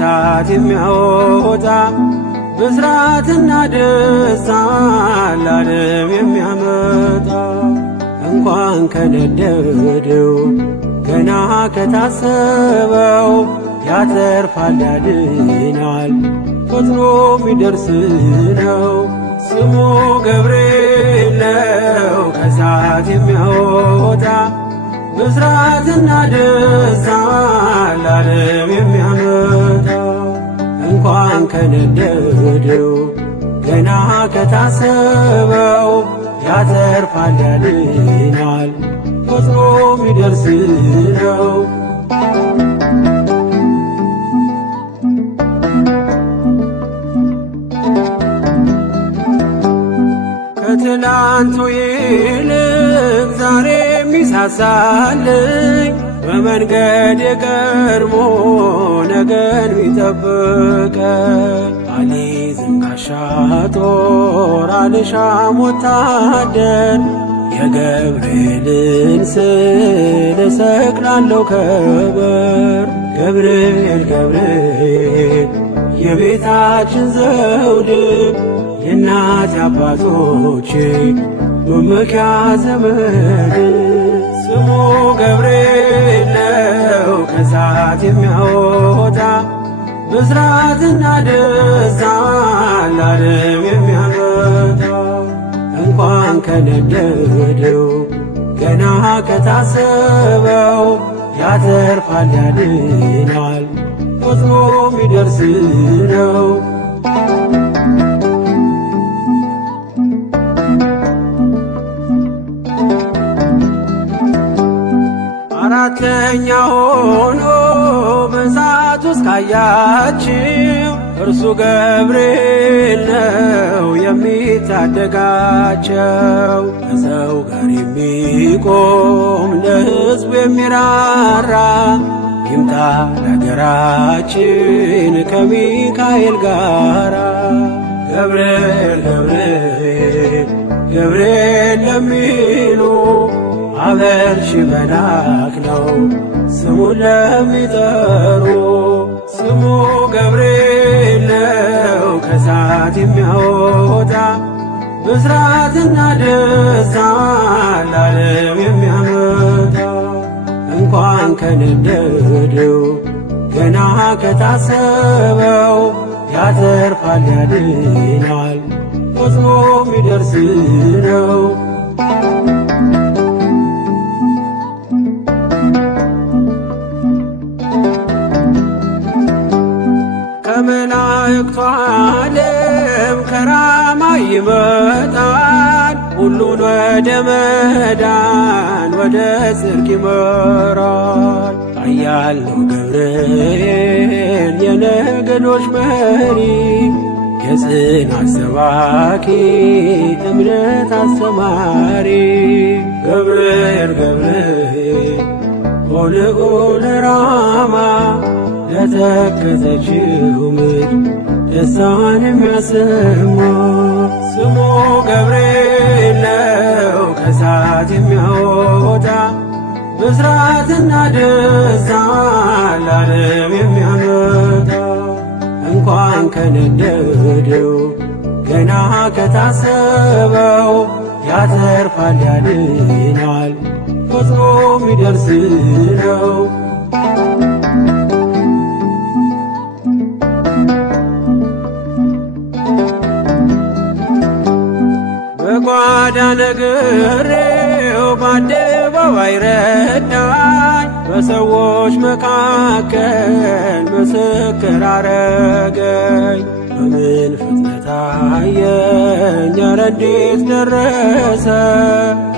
ከሳት የሚያወጣ ብስራትና ደስታ ለዓለም የሚያመጣ እንኳን ከነደደው ገና ከታሰበው ያተርፋል ያድናል ፈጥኖ የሚደርስ ነው። ስሙ ገብርኤል ነው ከሳት የሚያወጣ ብስራትና ደስታ ለዓለም የሚያመጣ እንኳን ከነደደው ገና ከታሰበው ያተርፋል ያድናል ፈጥኖ የሚደርስ ነው። ከትላንቱ ይልቅ ዛሬ የሚሳሳልኝ በመንገድ የቀድሞ ነገን ሚጠብቀኝ አልይዝም ጋሻ ጦር አልሻም ወታደር የገብርኤልን ስዕል እሰቅላለሁ ከበር ገብርኤል ገብርኤል የቤታችን ዘውድ የእናት አባቶቼ መመኪያ ዘመድ ስሙ ገብርኤል ነው ከሳት የሚያወጣ ብስራትና ደስታ ለዓለም የሚያመጣ እንኳን ከነደደው ገና ከታሰበው ያተርፋል ያድናል ፈጥኖ የሚደርስ ነው። አራተኛ ሆኖ በእሳት ውስጥ ካያችው እርሱ ገብርኤል ነው የሚታደጋቸው ከሰው ጋር የሚቆም ለሕዝቡ የሚራራ ይምጣ ለአገራችን ከሚካኤል ጋራ ገብርኤል ገብርኤል ገብርኤል ለሚሉ አበርሺ መልአክ ነው ስሙን ለሚጠሩ ስሙ ገብርኤል ነው ከሳት የሚያወጣ ብስራትና ደስታ ለዓለም የሚያመጣ እንኳን ከነደደው ገና ከታሰበው ያተርፋል ያድናል ፈጥኖ የሚደርስ ነው። ከመላእክቱ ዓለም ከራማ ይመጣል ሁሉን ወደ መዳን ወደ ጽድቅ ይመራል። ኃያል ነው ገብርኤል የነገዶች መሪ የጽናት ሰባኪ እምነት አስተማሪ ገብርኤል ገብርኤል ሆልዑል ራማ ለተከዘችው ምድር ደስታን የሚያሰማ ስሙ ገብርኤል ነው ከሳት የሚያወጣ ብስራትና ደስታ ለዓለም የሚያመጣ እንኳን ከነደደው ገና ከታሰበው ያተርፋል ያድናል ፈጥኖ የሚደርስ ነው። በጓዳ ነግሬው በአደባባይ ረዳኝ በሰዎች መካከል ምስክር አረገኝ። በምን ፍጥነት አየኝ ኧረ እንዴት ደረሰ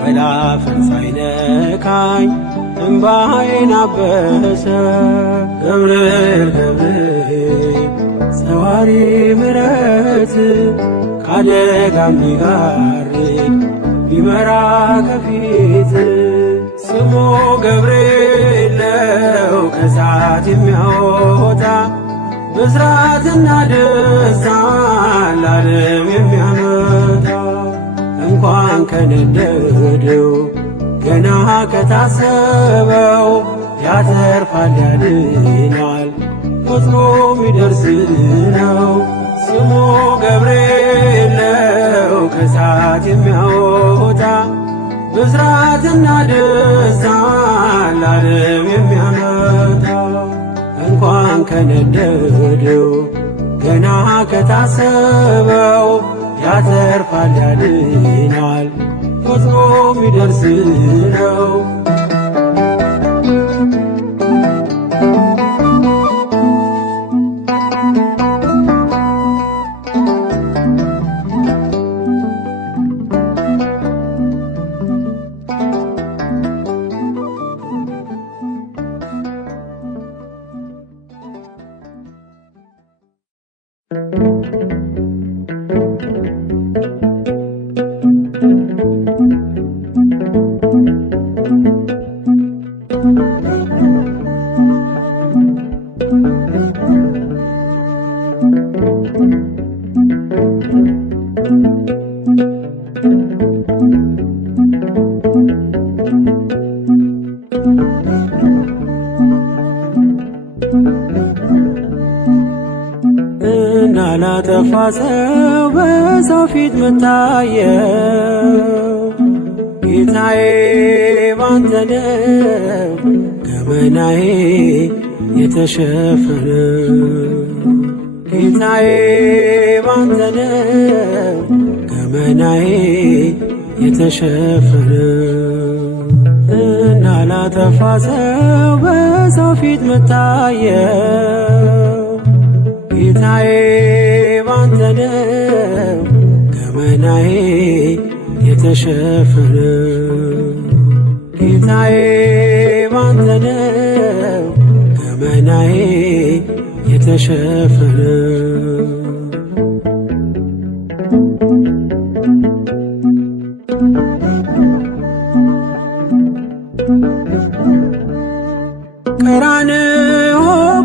ወላፈን ሳይነካኝ እምባዬን አበሰ ገብርኤል ገብርኤል ሰዋሪ ምሕረት ካደጋ ሚጋርድ ቢመራ ከፊት ስሙ ገብርኤል ነው ከሳት የሚያወጣ ብስራትና ደስታ ለዓለም የሚያመጣ እንኳን ከነደደው ገና ከታሰበው ያተርፋል ያድናል ፈጥኖ የሚደርስ ነው። ስሙ ገብርኤል ነው ከእሳት የሚያወጣ ብስራትና ደስታ ለዓለም የሚያመጣ እንኳን ከነደደው ገና ከታሰበው ያተርፋል ያድናል ፈጥኖ የሚደርስ ነው። እንዳላጠፋ ሰው በሰው ፊት መታየው ጌታዬ ባንተ ነው ገመናዬ የተሸፈነ ጌታዬ ባንተ ነው ገመናዬ የተሸፈነ እንዳላጠፋ ሰው በሰው ፊት መታየው ጌታዬ ባንተ ነው ገመናዬ የተሸፈነ ጌታዬ ባንተ ነው ገመናዬ የተሸፈነ ቀራንዮ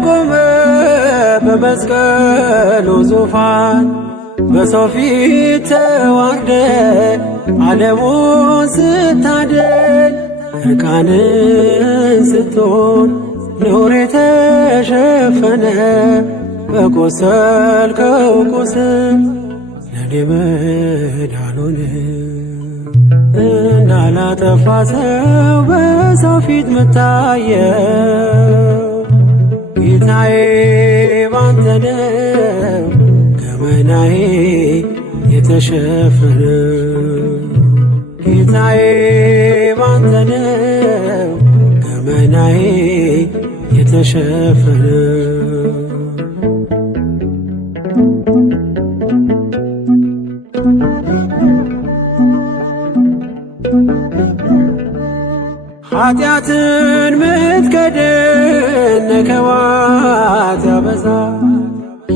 ቆመ በመስቀሉ ዙፋን በሰው ፊት ተዋርደ ዓለሙን ስታደን ዕርቃንን ስትሆን ኖር የተሸፈነ በቆሰልከው ቁስል ለኔ መዳን ሆነ። እንዳላጠፋ ሰው በሰው ፊት መታየው ጌታዬ ባንተ ነው ገመናዬ የተሸፈነ ጌታዬ ባንተ ነው ገመናዬ የተሸፈነ ኃጢአትን ምትከድን ነከዋት ያበዛ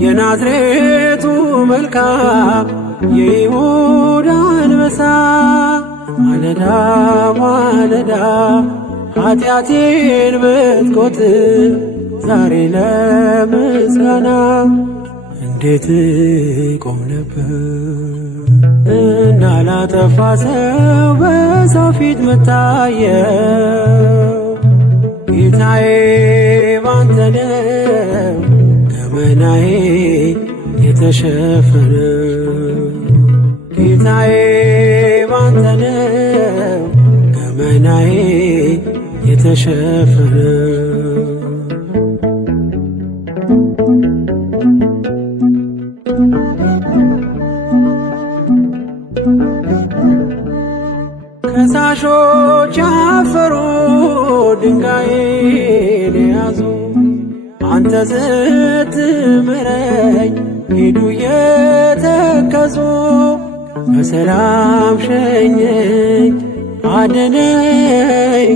የናዝሬቱ መልካም የይሁዳ አንበሳ ማለዳ ማለዳ ኃጢአቴን ብትቆጥር ዛሬ ለምስጋና እንዴት ቆም ነበር። እንዳላጠፋ ሰው በሰው ፊት መታየው ጌታዬ ባንተ ነው ገመናዬ የተሸፈነ ጌታዬ ባንተ ነው ገመናዬ የተሸፈነ ከሳሾች አፈሩ ድንጋይን ያዙ አንተ ስትምረኝ ሄዱ የተከዙ በሰላም ሸኘኝ አድነኝ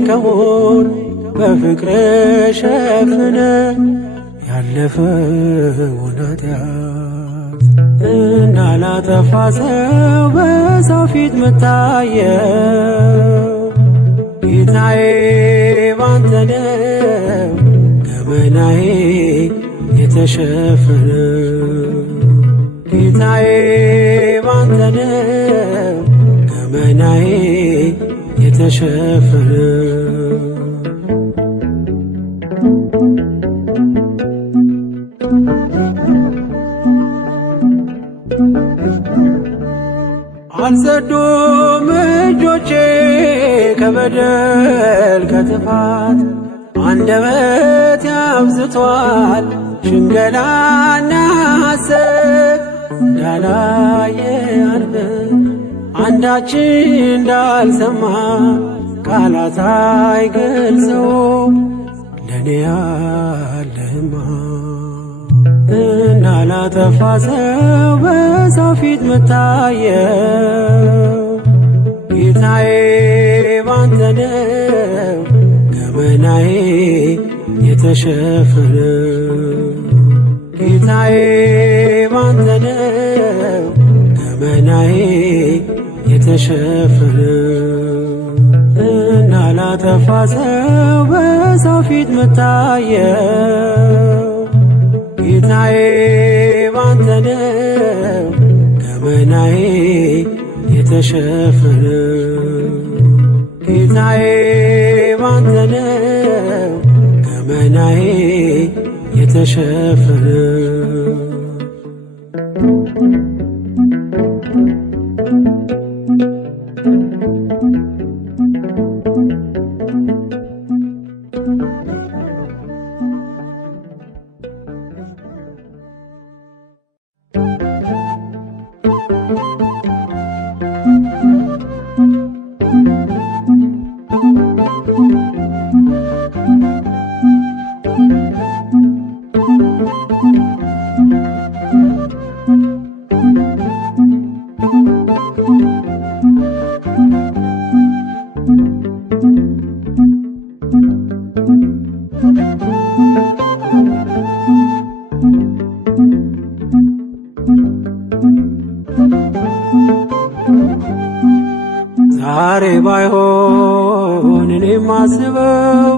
ከሞት በፍቅር ሸፍነ ያለፈውን ኃጢአት እንዳላጠፋ ሰው በሰው ፊት መታየው ጌታዬ ባንተ ነው ገመናዬ የተሸፈነ ጌታዬ ባንተ ነው ገመናዬ የተሸፈነ አልጸዱም እጆቼ ከበደል ከጥፋት አንደበት ያብዝቷል ሽንገላና ሐሰት እንዳላየ አድርገን አንዳች እንዳልሰማ ቃላት አይገልጸውም ለኔ ያለህማ እንዳላጠፋ ሰው በሰው ፊት ምታየው ጌታዬ ባንተ ነው ገመናዬ የተሸፈነው ጌታዬ ባንተ ነው ገመናዬ የተሸፈነው እንዳላጠፋ ሰው በሰው ፊት ምታየው ጌታዬ ባንተ ነው ገመናዬ የተሸፈነው ጌታዬ ባንተ ነው ገመናዬ የተሸፈነው ዛሬ ባይሆን እኔም ማስበው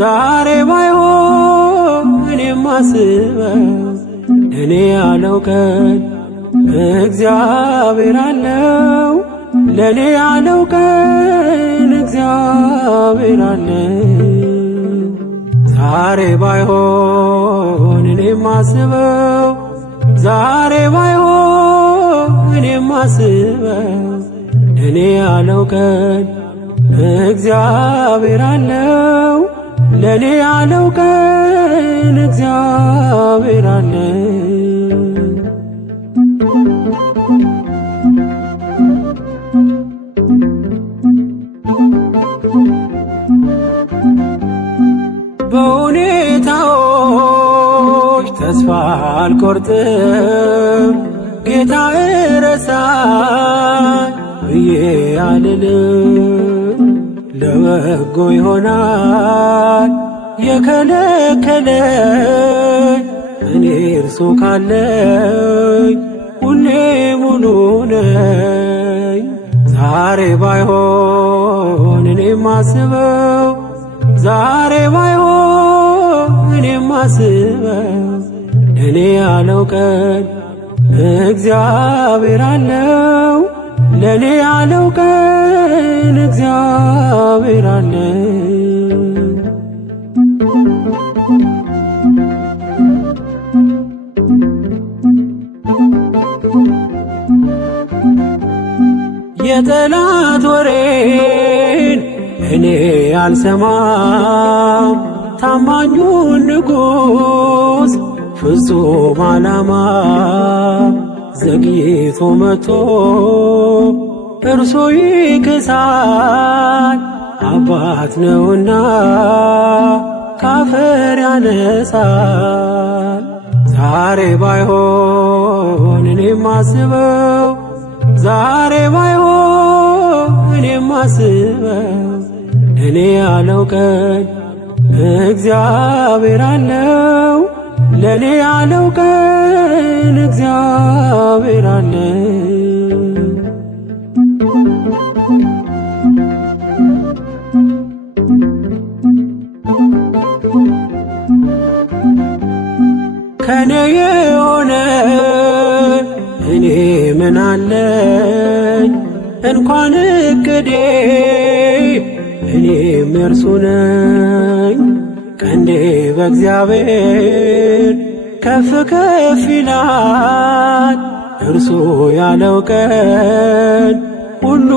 ዛሬ ባይሆን እኔም ማስበው እኔ ያለው ቀን እግዚአብሔር አለው ለኔ ያለው ቀን እግዚአብሔር አለው ዛሬ ባይሆን እኔም ማስበው ዛሬ ባይሆን እኔም ማስበው እኔ ያለው ቀን እግዚአብሔር አለው ለኔ ያለው ቀን እግዚአብሔር አለው በሁኔታዎች ተስፋ አልቆርጥም ጌታ ረሳኝ ብዬ አልልም ለበጎ ይሆናል የከለከለኝ እኔ እርሱ ካለኝ ሁሌ ሙሉ ነኝ ዛሬ ባይሆን እኔም ማስበው ዛሬ ባይሆን እኔም ማስበው እኔ ያለው ቀን እግዚአብሔር አለው ለኔ ያለው ቀን እግዚአብሔር አለው የጠላት ወሬን እኔ አልሰማም ታማኙን ንጉሥ ፍጹም ዓላማ ዘግይቶ መጥቶ እርሱ ይክሳል አባት ነውና ካፈር ያነሳል ዛሬ ባይሆን እኔም ማስበው ዛሬ ባይሆን እኔም ማስበው እኔ ያለው ቀን እግዚአብሔር አለው ለኔ ያለው ቀን እግዚአብሔር አለው ከኔ የሆነ እኔ ምን አለኝ እንኳን እቅዴ እኔም እርሱ ነኝ ቀንዴ በእግዚአብሔር ከፍ ከፍ ይላል እርሱ ያለው ቀን ሁሉ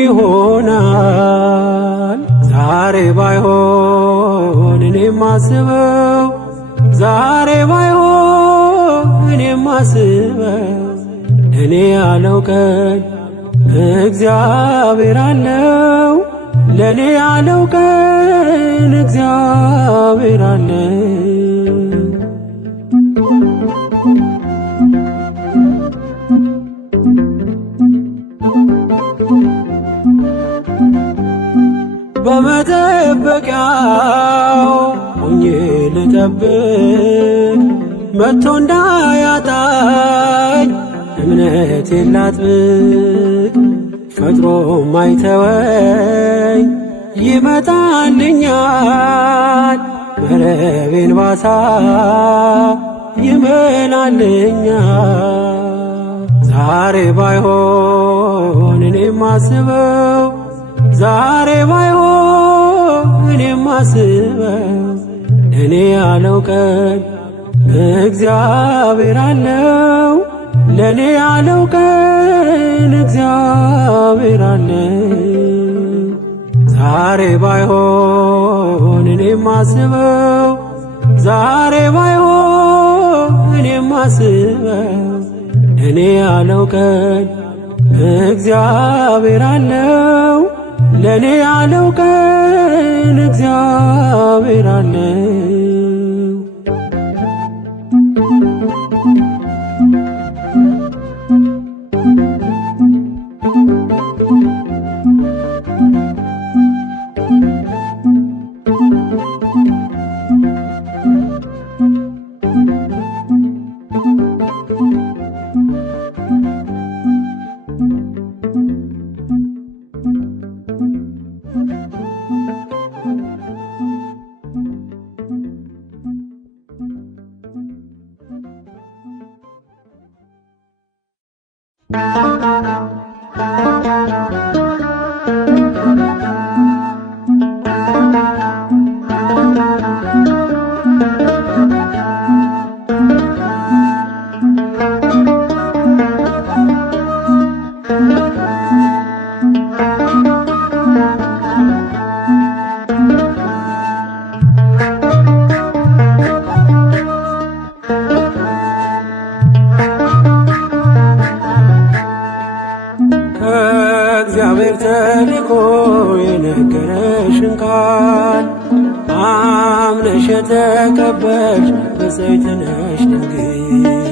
ይሆናል። ዛሬ ባይሆን እኔም ማስበው፣ ዛሬ ባይሆን እኔም ማስበው፣ እኔ ያለው ቀን እግዚአብሔር አለው። ለኔ ያለው ቀን እግዚአብሔር አለው። በመጠበቂያው ሆኜ ልጠብቅ፣ መጥቶ እንዳያጣኝ እምነቴን ላጥብቅ። ፈጥሮ ማይተወኝ ይመጣልኛል፣ መረቤን ባሳ ይመላልኛል። ዛሬ ባይሆን እኔም ማስበው፣ ዛሬ ባይሆን እኔም ማስበው፣ እኔ ያለው ቀን እግዚአብሔር አለው። ለኔ ያለው ቀን እግዚአብሔር አለው። ዛሬ ባይሆን እኔም ማስበው፣ ዛሬ ባይሆን እኔም ማስበው፣ እኔ ያለው ቀን እግዚአብሔር አለው። ለኔ ያለው ቀን እግዚአብሔር አለው። ከእግዚአብሔር ተልኮ የነገረሽን ቃል አምነሽ የተቀበልሽ ብፅዕት ነሽ ድንግል።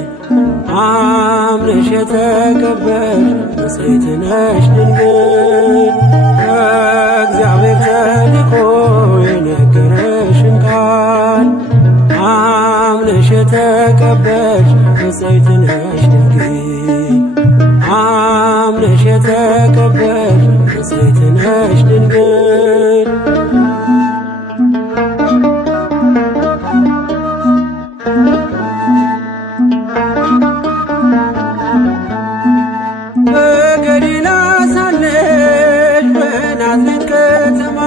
አምነሽ የተቀበልሽ ብፅዕት ነሽ ድንግል። ከእግዚአብሔር ተልኮ የነገረሽን ቃል አምነሽ የተቀበልሽ ብፅዕት ነሽ ድንግል። አምነሽ የተቀበልሽ ብፅዕት ነሽ ድንግል። በገሊላ ሳለሽ በናዝሬት ከተማ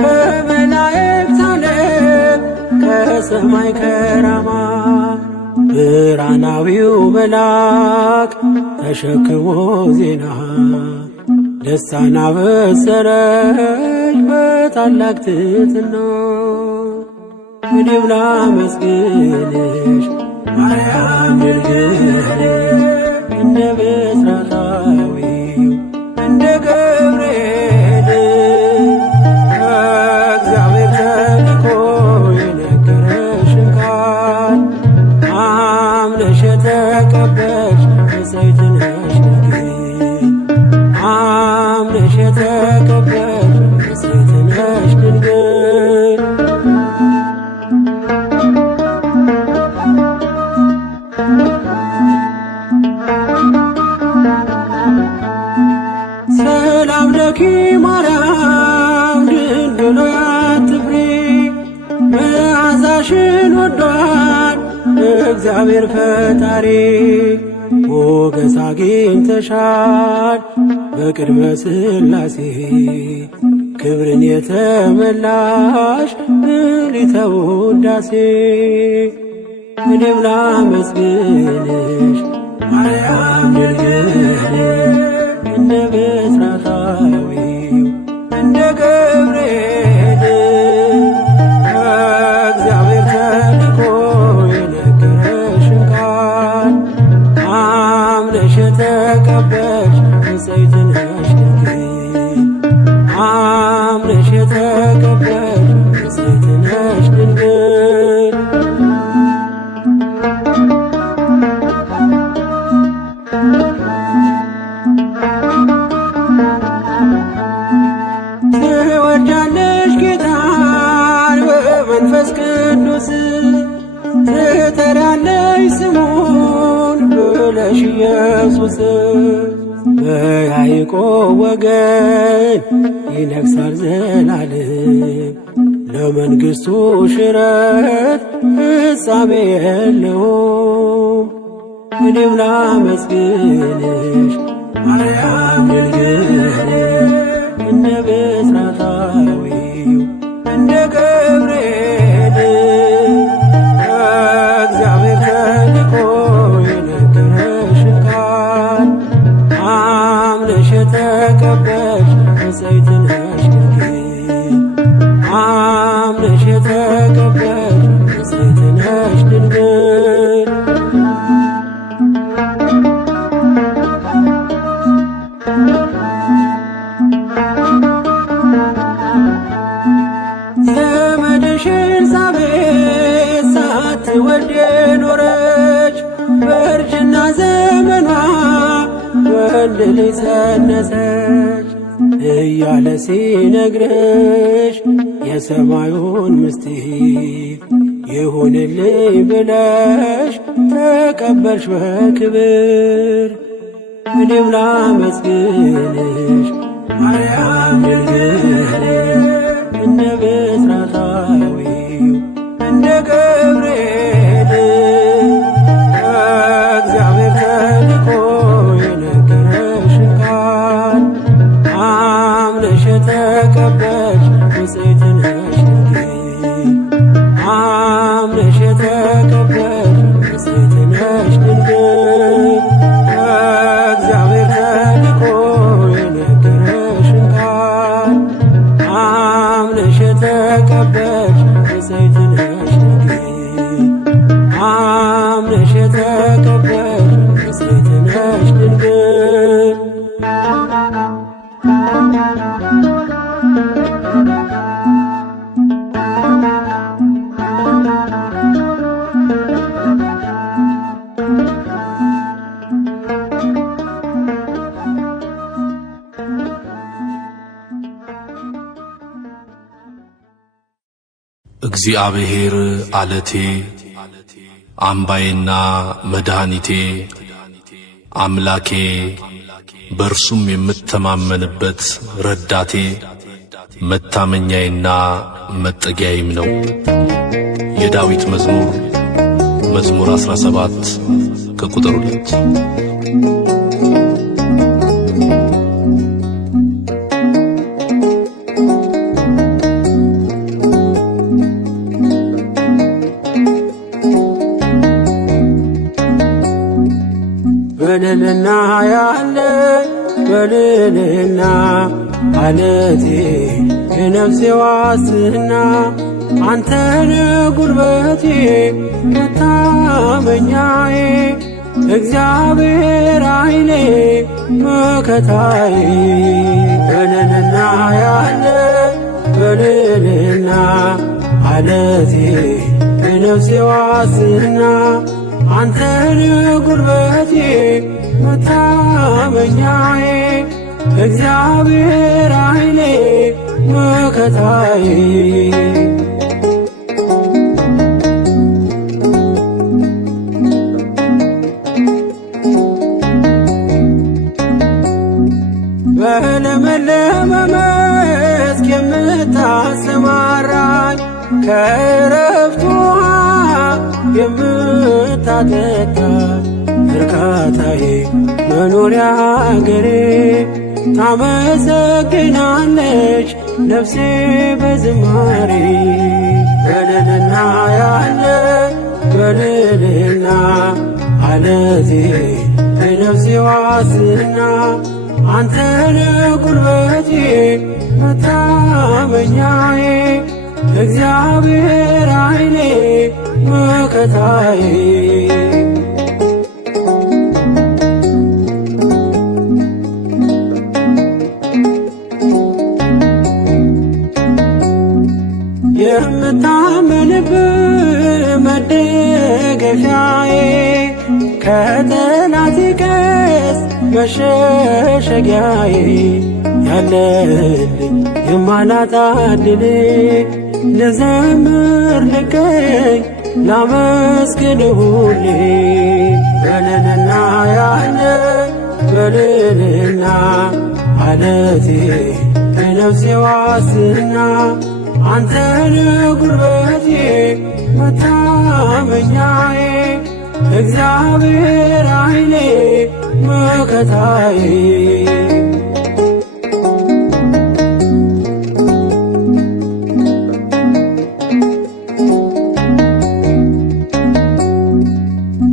ከመላእክት ዓለም ከሰማይ ከራማ ብርሃናዊው መልአክ ተሸክሞ ዜና ደስታን አበሰረሽ በታላቅ ትሕትና። እኔም ላመስግንሽ ማርያም ድንግል እንደ ብስራታዊው እንደ ገብርኤል ከእግዚአብሔር ተልኮ የነገረሽን ቃል አምነሽ የተቀበልሽ ብፅዕት ነሽ ድንግል። አምነሽ የተቀበልሽ ብፅዕት ነሽ ድንግል። ሰላም ለኪ ማርያም ድንግል ሆይ አትፍሪ፣ መዓዛሽን ወዷል እግዚአብሔር ፈጣሪ። ሞገስ አግኝተሻል በቅድመ ሥላሴ ክብርን የተመላሽ ምልዕተ ውዳሴ። እኔም ላመስግንሽ ማርያም ድንግል እንደ ብስራታዊው እንደ ገብርኤል ከእግዚአብሔር ተልኮ የነገረሽን ቃል አምነሽ የተቀበልሽ ንጽሕት ነሽ ድንግል አምነሽ የተቀበልሽ ንጽሕት ነሽ ድንግል ትወጃለሽ ጌታን በመንፈስ ቅዱስ ትጠሪያለሽ ስሙን ብለሽ ኢየሱስ በያዕቆብ ወገን ይነግሣል ዘላለም ለመንግሥቱ ሽረት ፍጻሜ የለውም። እኔም ላመስግንሽ ማርያም ድንግል እንደ ብስራታዊው እንደ ገብርኤል ከእግዚአብሔር ተልኮ የነገረሽን ቃል አምነሽ የተቀበልሽ ንጽሕት ነሽ ድንግል አምነሽ የተቀበልሽ ንጽሕት ነሽ ድንግል ዘመድሽ ኤልሳቤጥ ሳትወልድ ኖረች በእርጅና ዘመኗ ወንድ ልጅ ጸነሰች እያለ ሲነግርሽ የሰማዩን ምስጢር ይሁንልኝ ብለሽ ተቀበልሽ በክብር እኔም ላመስግንሽ ማርያም ድንግል እንደ ብስራታዊው እንደ ገብርኤል ከእግዚአብሔር ተልኮ የነገረሽን ቃል አምነሽ የተቀበልሽ ንጽሕት ነሽ ድንግል አምነሽ የተቀበልሽ ንጽሕት ነሽ ድንግል ከእግዚአብሔር ተልኮ የነገረሽን ቃል አምነሽ የተቀበልሽ ንጽሕት ነሽ ድንግል አምነሽ የተቀበልሽ ንጽሕት ነሽ ድንግል እግዚአብሔር ዓለቴ አምባዬና መድኃኒቴ አምላኬ በእርሱም የምተማመንበት ረዳቴ መታመኛዬና መጠጊያዬም ነው። የዳዊት መዝሙር 17 ከቁጥር 2 በልልና ያለ በልልና አለቴ የነፍሴ ዋስትና አንተን ጉልበቴ መታመኛዬ እግዚአብሔር ኃይሌ መከታዬ በልልና ያለ በልልና አለቴ የነፍሴ ዋስትና አንተን ጉልበቴ መታመኛዬ እግዚአብሔር ኃይሌ መከታዬ በለመለመ መስክ የምታሰማራኝ ከዕረፍት ውኃ የምታጠጣኝ እርካታዬ መኖሪያ አገሬ ታመሰግናለች ነፍሴ በዝማሬ በልልና ያለ በልልና አለቴ የነፍሴ ዋስና አንተነ ጉልበቴ መታመኛዬ እግዚአብሔር ኃይሌ መከታዬ የምታመንብህ መደገፊያዬ ከጠላቴ ቀስት መሸሸጊያዬ ያለልኝ የማላጣድል ልዘምር ልገኝ ላመስግን ሁሌ በልልና ያለ በልልና አለቴ የነፍሴ ዋስና አንተነ ጉልበቴ መታመኛዬ እግዚአብሔር ኃይሌ መከታዬ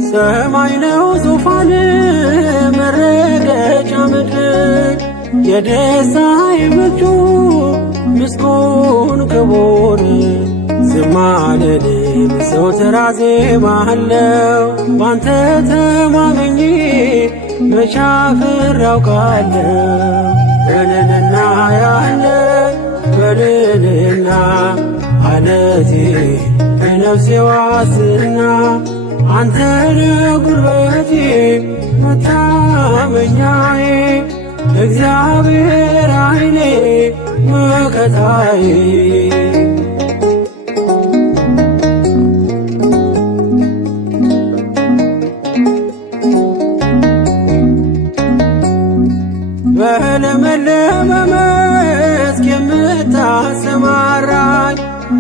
ሰማይ ነው ዙፋን መረገጫ ምድር የደስታዬ ምንጭ ምስጉን ክቡር ዝም አልልም ዘወትር አዜማለሁ ባንተ ተማምኜ መቼ አፍሬ አውቃለሁ በልልና ያለ በልልና አለቴ የነፍሴ ዋስና አንተነ ጉልበቴ መታመኛዬ እግዚአብሔር ኃይሌ መከታዬ በለመለመ መስክ የምታሰማራኝ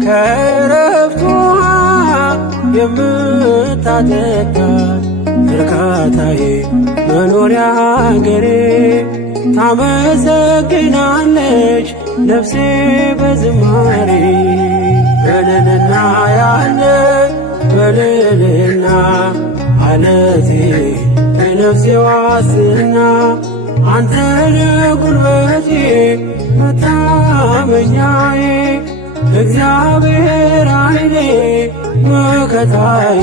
ከዕረፍት ውኃ የምታጠጣኝ እርካታዬ መኖሪያ አገሬ ታመሰግናለች ነፍሴ በዝማሬ በልልና ያለ በልልና አለቴ የነፍሴ ዋስና አንተነ ጉልበቴ መታመኛዬ እግዚአብሔር ኃይሌ መከታዬ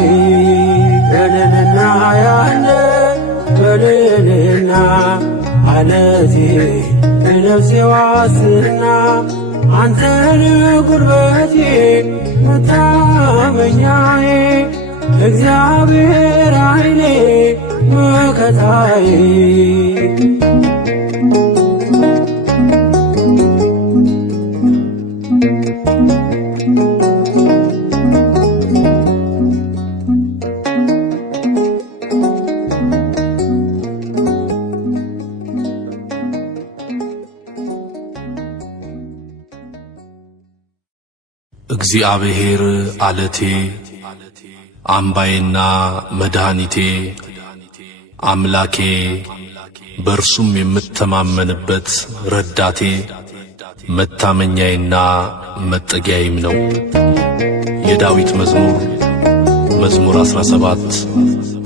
በልልና ያለ በልልና አለቴ የነፍሴ ዋስና አንተነ ጉልበቴ መታመኛዬ እግዚአብሔር ኃይሌ መከታዬ እግዚአብሔር አለቴ አምባዬና መድኃኒቴ አምላኬ በእርሱም የምተማመንበት ረዳቴ መታመኛዬና መጠጊያዬም ነው። የዳዊት መዝሙር 17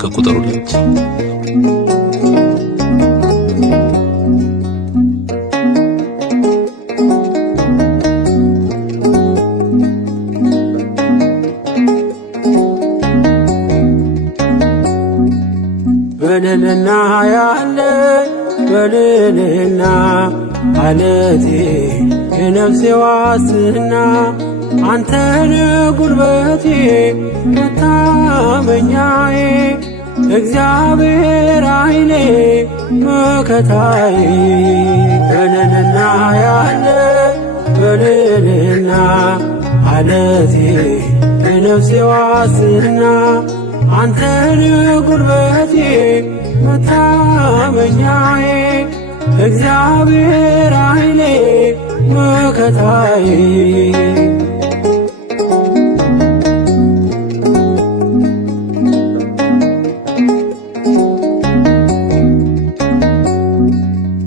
ከቁጥር 2። በልልና ያለ በልልና አለቴ የነፍሴ ዋስና አንተነ ጉልበቴ መታመኛዬ እግዚአብሔር ኃይሌ መከታዬ በልልና ያለ በልልና አለቴ የነፍሴ ዋስና አንተነ ጉልበቴ መታመኛዬ እግዚአብሔር ኃይሌ መከታዬ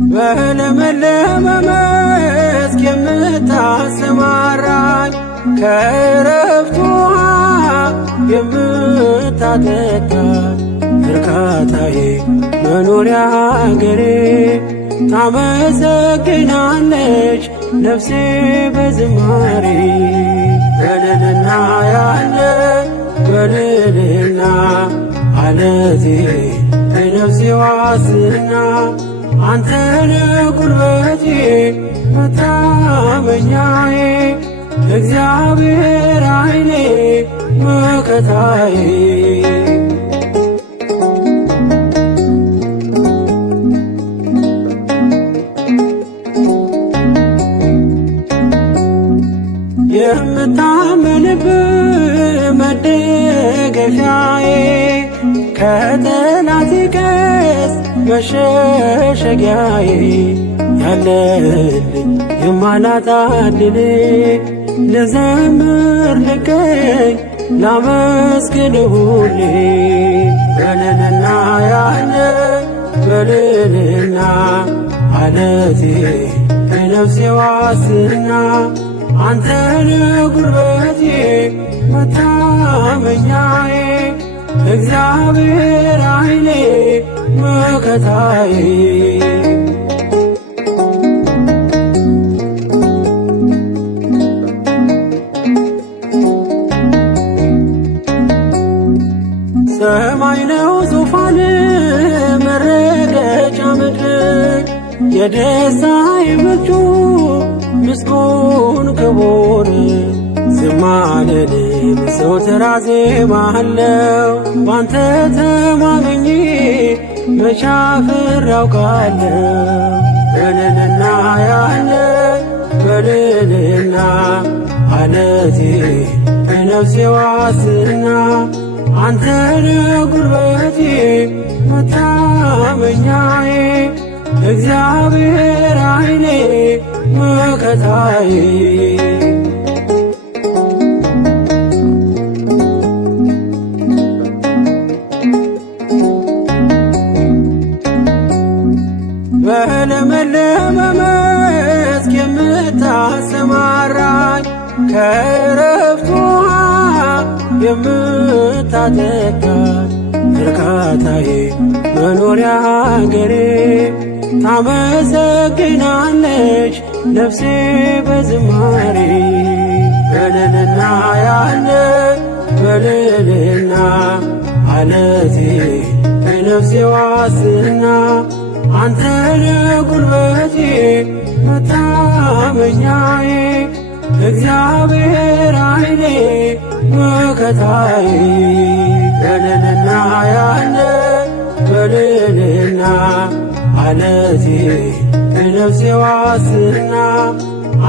በለመለመ መስክ የምታሰማራኝ ከዕረፍት ውኃ የምታጠጣኝ እርካታዬ መኖሪያ አገሬ ታመሰግናለች ነፍሴ በዝማሬ በልልና ያለ በልልና አለቴ የነፍሴ ዋስና አንተነ ጉልበቴ መታመኛዬ እግዚአብሔር ኃይሌ መከታዬ የምታመንብህ መደገፊያዬ ከጠላቴ ቀስት መሸሸጊያዬ ያለልኝ የማላጣ ዕድሌ ልዘምር ልገኝ ላመስግን ሁሌ በልልና ያለ በልልና አለቴ የነፍሴ ዋስና አንተነ ጉልበቴ መታመኛዬ እግዚአብሔር ኃይሌ መከታዬ ሰማይ ነው ዙፋን መረገጫ ምድር የደስታዬ ምንጩ ምስጉን ክቡር ዝም አልልም ዘወትር አዜማለሁ ባንተ ተማምኜ መቼ አፍሬ አውቃለሁ በልልና ያለ በልልና አለቴ የነፍሴ ዋስና አንተነ ጉልበቴ መታመኛዬ እግዚአብሔር ኃይሌ መከታዬ በለመለመ መስክ የምታሰማራኝ ከዕረፍት ውኃ የምታጠጣኝ እርካታዬ መኖሪያ አገሬ ታመሰግናለች ነፍሴ በዝማሬ በልልና ያለ በልልና አለቴ የነፍሴ ዋስና አንተነ ጉልበቴ መታመኛዬ እግዚአብሔር ኃይሌ መከታዬ በልልና ያለ በልልና አለቴ የነፍሴ ዋስና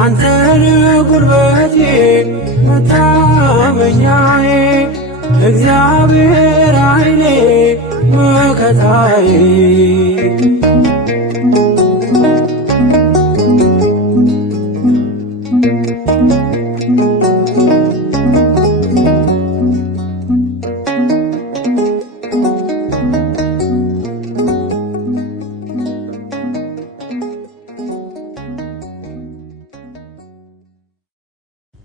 አንተነ ጉልበቴ መታመኛዬ እግዚአብሔር ኃይሌ መከታዬ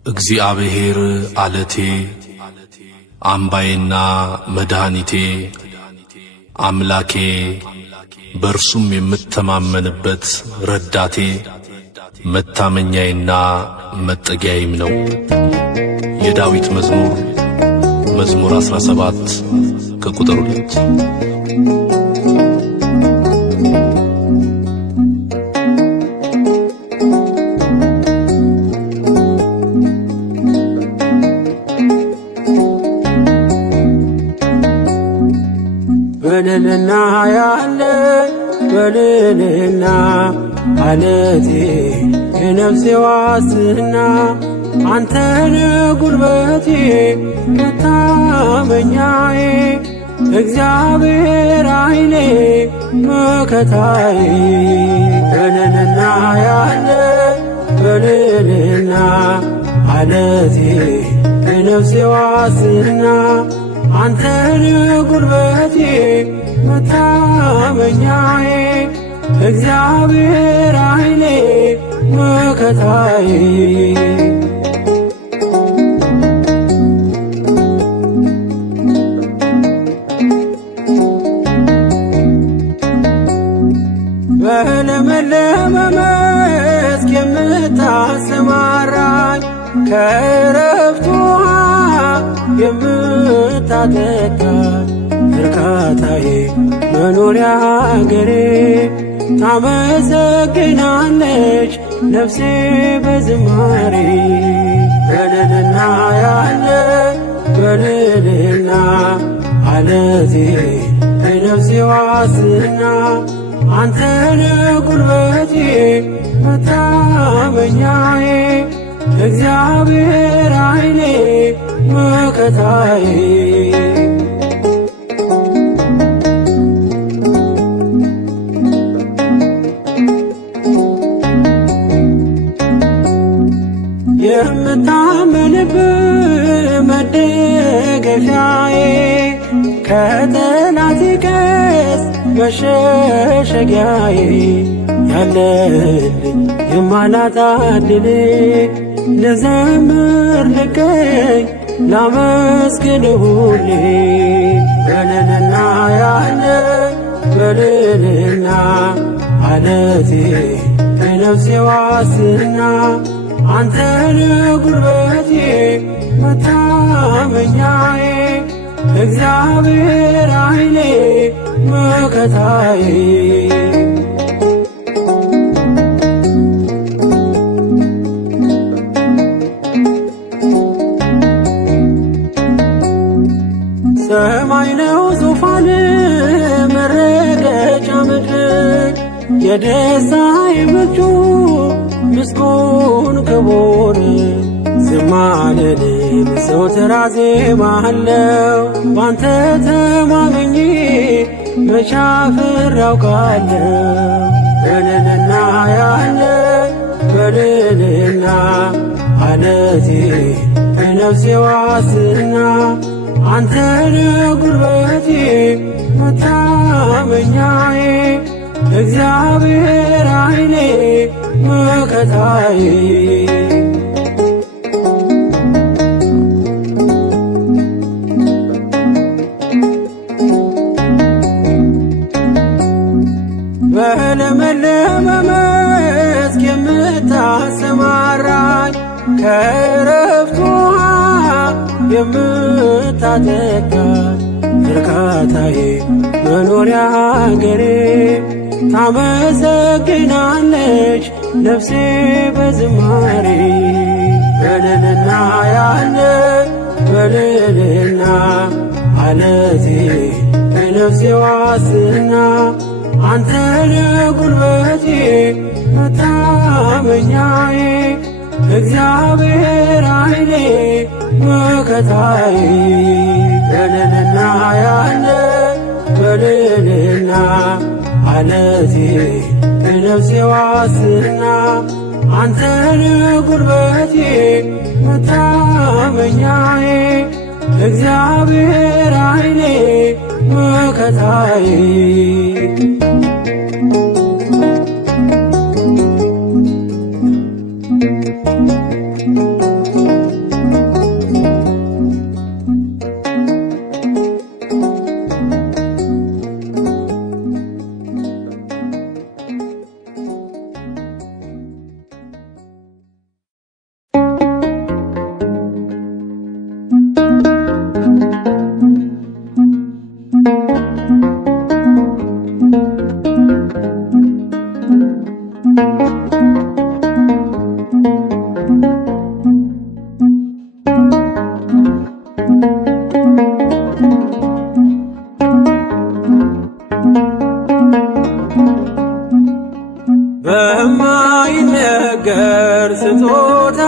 እግዚአብሔር አለቴ አምባዬና መድኃኒቴ አምላኬ በእርሱም የምተማመንበት ረዳቴ መታመኛዬና መጠጊያዬም ነው። የዳዊት መዝሙር 17 ከቁጥር 2 በልልና ያለ በልልና አለቴ የነፍሴ ዋስና አንተነ ጉልበቴ መታመኛዬ እግዚአብሔር ኃይሌ መከታዬ በልልና ያለ በልልና አለቴ የነፍሴ ዋስና አንተነ ጉልበቴ መታመኛዬ እግዚአብሔር ኃይሌ መከታዬ ከዕረፍት ውሃ የምታጠጣ እርካታዬ መኖሪያ አገሬ ታመሰግናለች ነፍሴ በዝማሬ በልልና ያለ በልልና አለቴ የነፍሴ ዋስና አንተነ ጉልበቴ መታመኛዬ እግዚአብሔር ኃይሌ መከታዬ የምታመንብህ መደገፊያዬ ከጠላቴ ቀስት መሸሸጊያዬ ያለልኝ የማላጣ ዕድሌ ልዘምር ልቀኝ ላመስግን ሁሌ በልልና ያለ በልልና አለቴ የነፍሴ ዋስና አንተነ ጉልበቴ መታመኛዬ እግዚአብሔር ኃይሌ መከታዬ ሰማይ ነው ዙፋን መረገጫ ምድር የደስታዬ ምንጩ ምስጉን ክቡር ዝም አልልም ዘወትር አዜማለሁ ባንተ ተማምኜ መቼ አፍሬ አውቃለሁ በልልና ያለ በልልና አለቴ የነፍሴ ዋስና አንተነ ጉልበቴ መታመኛዬ እግዚአብሔር ኃይሌ መከታዬ በለመለመ መስክ የምታሰማራኝ ከዕረፍት ውሃ የምታጠጣኝ እርካታዬ መኖሪያ አገሬ ታመሰግናለች ነፍሴ በዝማሬ በልልና ያለ በልልና አለቴ የነፍሴ ዋስና አንተነ ጉልበቴ መታመኛዬ እግዚአብሔር ኃይሌ መከታዬ በልልና ያለ በልልና አለቴ የነፍሴ ዋስና አንተነ ጉልበቴ መታመኛዬ እግዚአብሔር ኃይሌ መከታዬ በማይነገር ስጦታ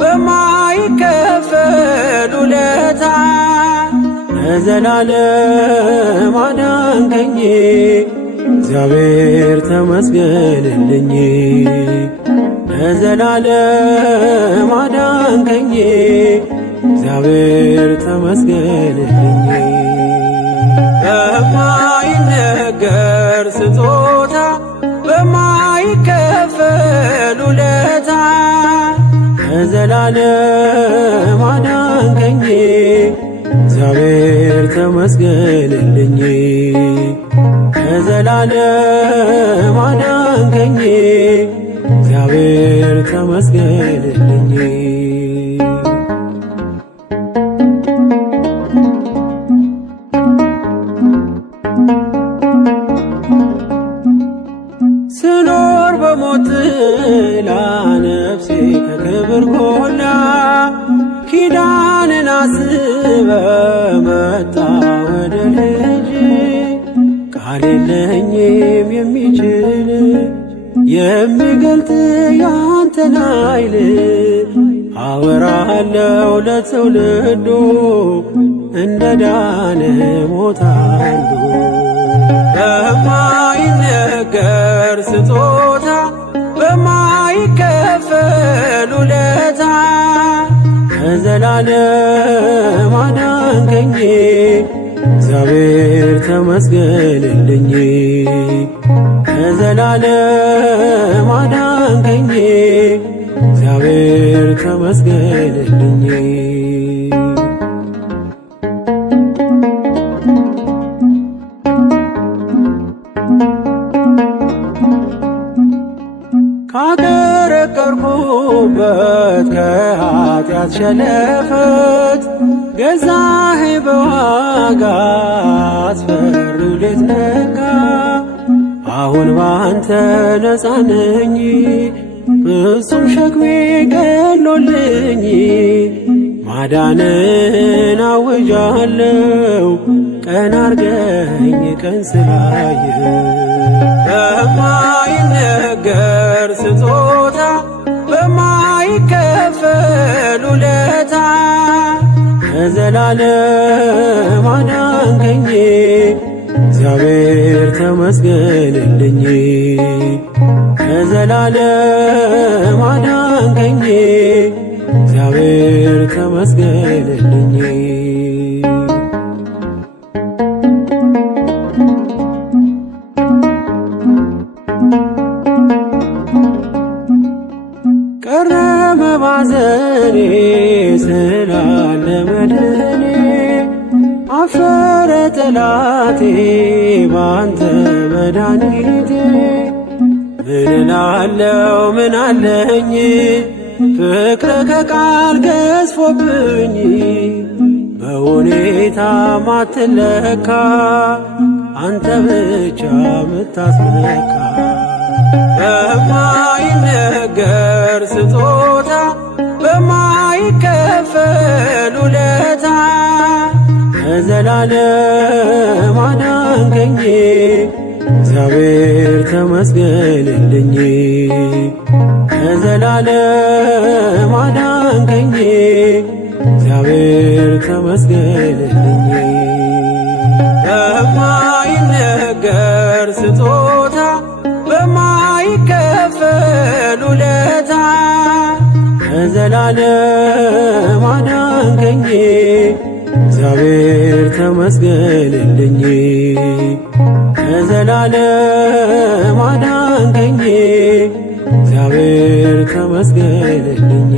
በማይከፈል ውለታ ለዘላለም አዳንከኝ እግዚአብሔር ተመስገንልኝ። ለዘላለም አዳንከኝ እግዚአብሔር ተመስገንልኝ። በማይነገር ስጦታ በማይከፈል ውለታ ለዘላለም አዳንከኝ እግዚአብሔር ተመስገንልኝ። ለዘላለም አዳንከኝ እግዚአብሔር ተመስገንልኝ። በሞት ጥላ ነፍሴ ከክብር ጎላ ኪዳንን አስበ መጣ ወደ ልጅ ቃል የለኝም የሚችል የሚገልጥ ያንተን ኃይል አወራለው ለትውልዱ እንደ ዳነ ሞት አንዱ በማይነገር ስጦታ በማይከፈል ውለታ ከዘላለም አዳንከኝ እግዚአብሔር ተመስገንልኝ ከዘላለም አዳንከኝ እግዚአብሔር ተመስገንልኝ ካቀረቀርኩበት ከኃጢአት ሸለፈት ገዛኸኝ በዋጋ አስፈሪው ሌት ነጋ አሁን ባንተ ነፃ ነኝ ፍጹም ሸክሜ ቀሎልኝ ማዳንን አውጃለሁ ቀን አርገኝ ቀን ስላየህ በማይነገር ስጦታ በማይከፈል ውለታ ከዘላለም አዳንከኝ እግዚአብሔር ተመስገንልኝ ከዘላለም አዳንከኝ እግዚአብሔር ተመስገንልኝ ቀረበ ባዘኔ ስላለ መድኔ አፈረ ጠላቴ ባንተ መድኃኒቴ ምን እላለሁ ምን አለኝ ፍቅር ከቃል ገዝፎብኝ በሁኔታ ማትለካ አንተ ብቻ ምታስመካ በማይነገር ስጦታ በማይከፈል ውለታ ከዘላለም አዳንከኝ እግዚአብሔር ተመስገንልኝ ከዘላለም አዳንከኝ እግዚአብሔር ተመስገንልኝ በማይነገር ስጦታ በማይከፈል ውለታ ከዘላለም አዳንከኝ እግዚአብሔር ተመስገንልኝ ከዘላለም አዳንከኝ እግዚአብሔር ተመስገንልኝ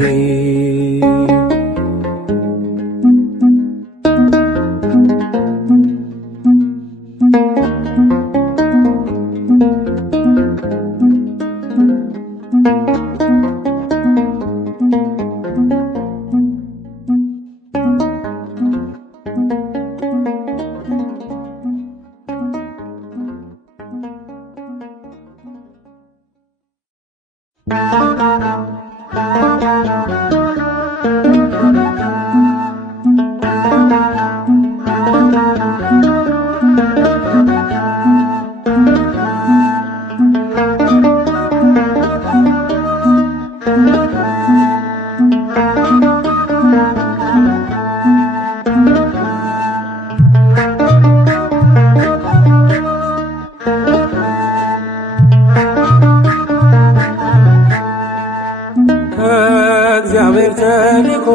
ከእግዚአብሔር ተልኮ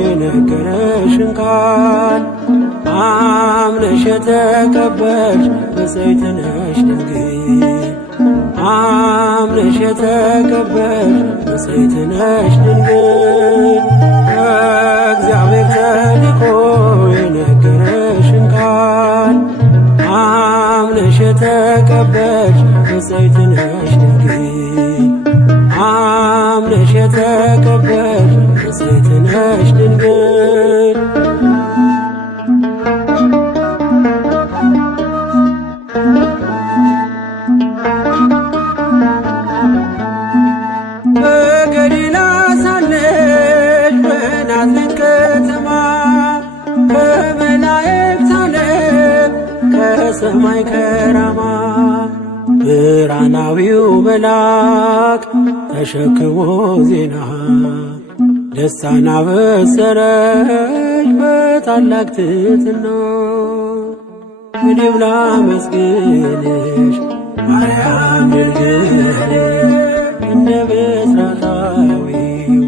የነገረሽን ቃል አምነሽ የተቀበልሽ ብፅዕት ነሽ ድንግል አምነሽ የተቀበልሽ ብፅዕት ነሽ ድንግል ከእግዚአብሔር ተልኮ የነገረሽን ቃል አምነሽ የተቀበልሽ ብፅዕት ነሽ ድንግል አምነሽ የተቀበልሽ ብፅዕት ነሽ ድንግል በሰማይ ከራማ ብርሃናዊው መልአክ ተሸክሞ ዜና ደስታን አበሰረች በታላቅ ትሕትና። እኔም ላመስግንሽ ማርያም ድንግል እንደ ብስራታዊው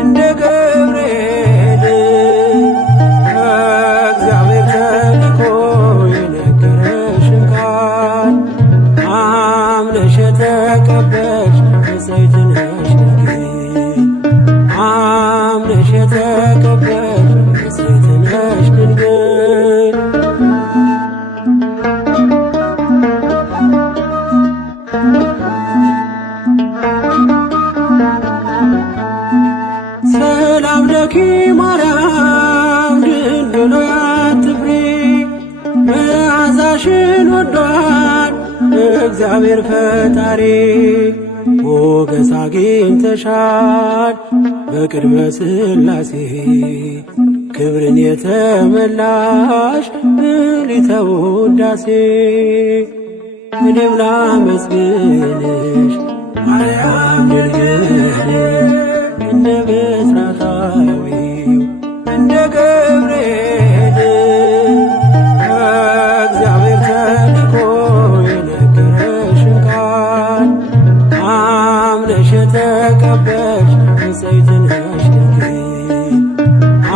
እንደ ገብርኤል ከእግዚአብሔር ተልኮ የነገረሽን ቃል አምነሽ የተቀበልሽ ንጽሕት ነሽ ድንግል አምነሽ የተቀበልሽ ንጽሕት ነሽ ድንግል። ሰላም ለኪ ማርያም ድንግል ሆይ አትፍሪ፣ መዓዛሽን ወዷል እግዚአብሔር ፈጣሪ። ሞገስ አግኝተሻል በቅድመ ሥላሴ ክብርን የተመላሽ ምልዕተ ውዳሴ። እኔም ላመስግንሽ ማርያም ድንግል እንደ ብስራታዊው እንደ ገብርኤል ከእግዚአብሔር ተልኮ የነገረሽን ቃል አምነሽ የተቀበልሽ ንጽሕት ነሽ ድንግል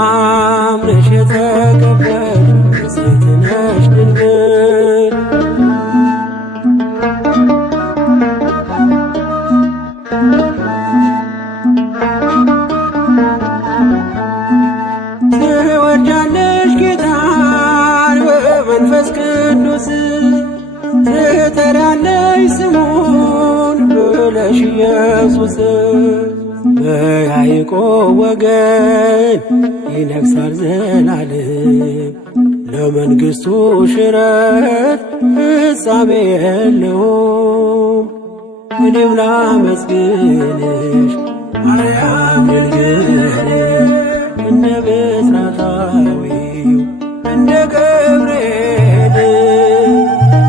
አምነሽ የተቀበልሽ ንጽሕት ነሽ ድንግል። ትወጃለሽ ጌታን በመንፈስ ቅዱስ ትጠሪያለሽ ስሙን ብለሽ ኢየሱስ። በያዕቆብ ወገን ይነግሣል ዘላለም ለመንግሥቱ ሽረት ፍጻሜ የለውም። እኔም ላመስግንሽ ማርያም ድንግል እንደ ብስራታዊው እንደ ገብርኤል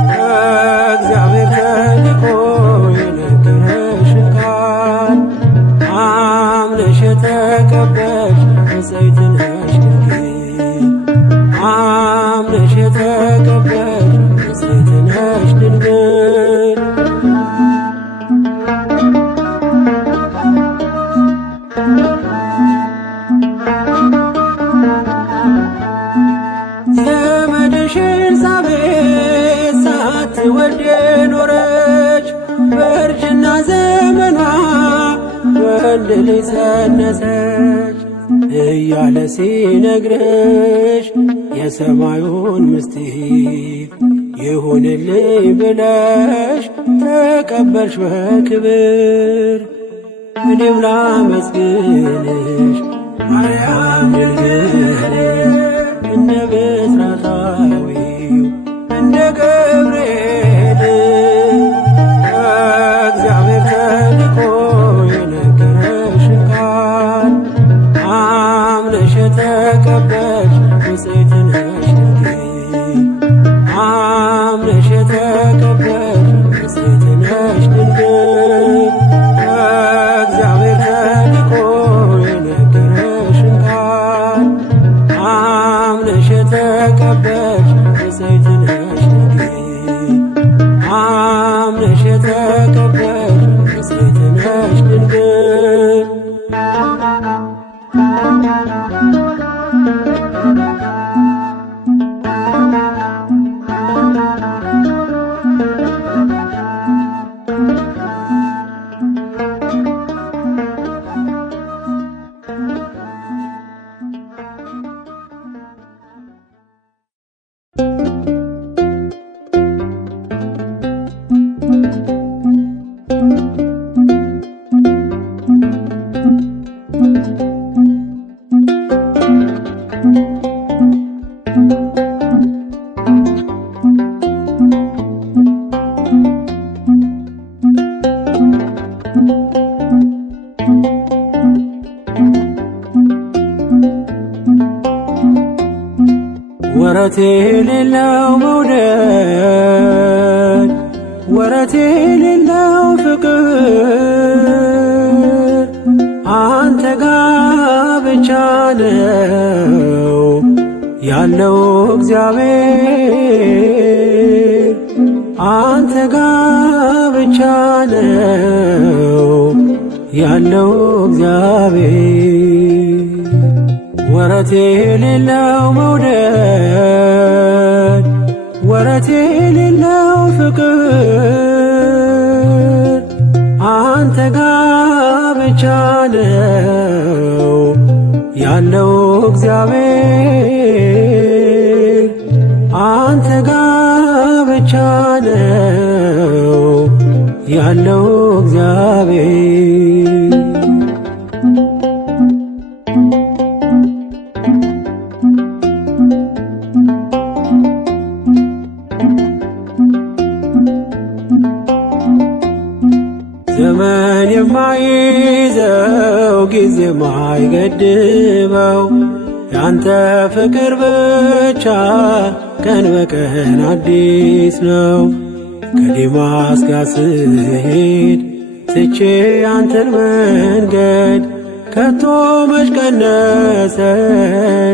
ከእግዚአብሔር ተልኮ የነገረሽን ቃል አምነሽ የተቀበልሽ ንጽሕት ነሽ ድንግል አምነሽ የተቀበልሽ ንጽሕት ነሽ ድንግል። ዘመድሽ ኤልሳቤጥ ሳትወልድ የኖረች በእርጅና ዘመኗ ወንድ ልጅ ፀነሰች እያለ ሲነግርሽ የሰማዩን ምስጢር ይሁንልኝ ብለሽ ተቀበልሽ በክብር። እኔም ላመስግንሽ ማርያም ድንግል እንደ ብስራታዊው እንደ ገብርኤል ከእግዚአብሔር ተልኮ የነገረሽን ቃል አምነሽ የተቀበልሽ ንጽሕት ነሽ ድንግል አምነሽ የተቀበልሽ ንጽሕት ነሽ ድንግል። ከእግዚአብሔር ተልኮ የነገረሽን ቃል አምነሽ የተቀበልሽ ንጽሕት ነሽ ድንግል አምነሽ የተቀበልሽ ንጽሕት ነሽ ድንግል። ወረት የሌለው መውደድ ወረት የሌለው ፍቅር አንተ ጋ ብቻ ነው ያለው እግዚአብሔር አንተ ጋ ብቻ ነው ያለው እግዚአብሔር ወረት የሌለው መውደድ ወረት የሌለው ፍቅር አንተ ጋ ብቻ ነው ያለው እግዚአብሔር አንተ ጋ ብቻ ነው ያለው እግዚአብሔር ዘመን የማይዘው ጊዜ የማይገድበው ያንተ ፍቅር ብቻ ቀን በቀን አዲስ ነው። ከዴማስ ጋር ስሄድ ትቼ ያንተን መንገድ ከቶ መች ቀነሰ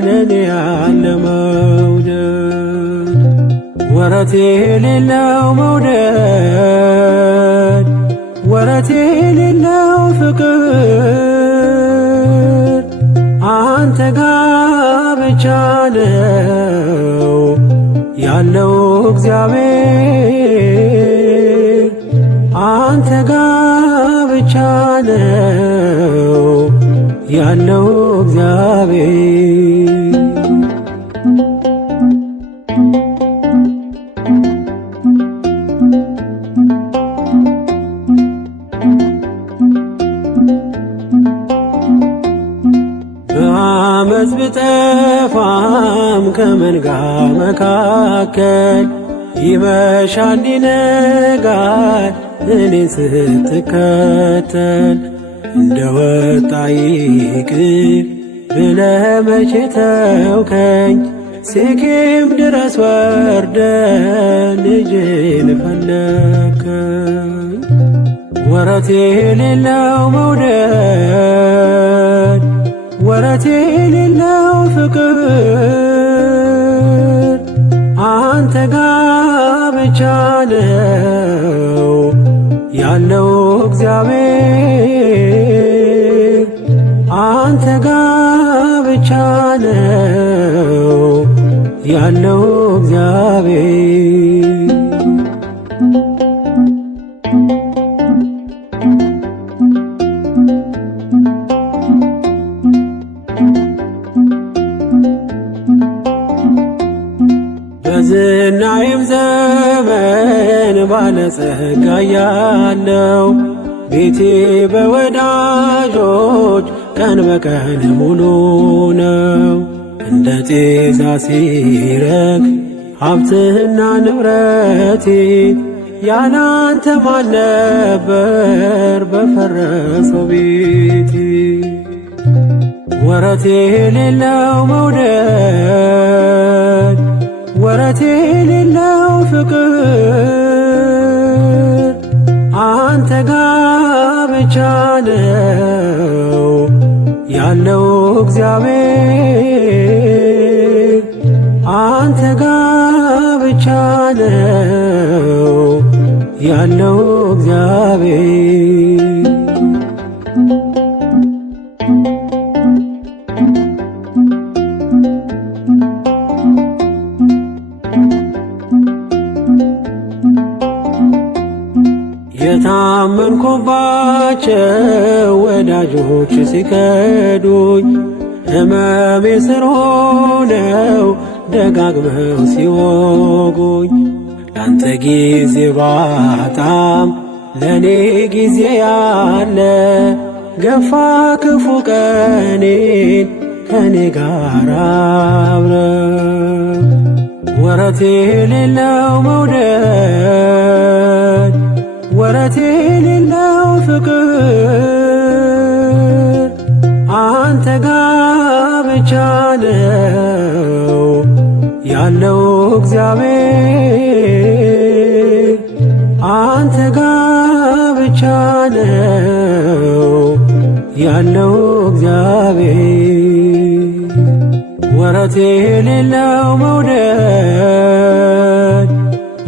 ለኔ ያለ መውደድ ወረት የሌለው መውደድ ወረት የሌለው ፍቅር አንተ ጋ ብቻ ነው ያለው እግዚአብሔር አንተ ጋ ብቻ ነው ያለው እግዚአብሔር በዓመፅ ብጠፋም ከመንጋ መካከል ይመሻል ይነጋል እኔን ስትከተል እንደ ወጣ ይቅር ብለህ መቼ ተውከኝ ሴኬም ድረስ ወርደ ልጅን ፈለከኝ ወረት የሌለው መውደድ ወረት የሌለው ፍቅር አንተ ጋ ብቻ ነው ያለው እግዚአብሔር አንተ ጋ ብቻ ነው ያለው እግዚአብሔር በዝናዬም ዘመን ባለጸጋ ያለው ቤቴ በወዳጆች ቀን በቀን ሙሉ ነው። እንደ ጤዛ ሲረግፍ ሀብትና ንብረቴ ያላንተ ማን ነበር በፈረሰው ቤቴ ወረት የሌለው መውደድ ወረት የሌለው ፍቅር አንተ ጋ ብቻ ነው ያለው እግዚአብሔር አንተ ጋ ብቻ ነው ያለው እግዚአብሔር የታመንኩባቸው ወዳጆች ሲከዱኝ ሕመሜ ስር ሆነው ደጋግመው ሲወጉኝ ላንተ ጊዜ ባጣም ለኔ ጊዜ ያለ ገፋ ክፉ ቀኔን ከኔ ጋር አብረ ወረት የሌለው መውደድ ወረት የሌለው ፍቅር አንተ ጋ ብቻ ነው ያለው እግዚአብሔር አንተ ያለው እግዚአብሔር ወረት የሌለው መውደድ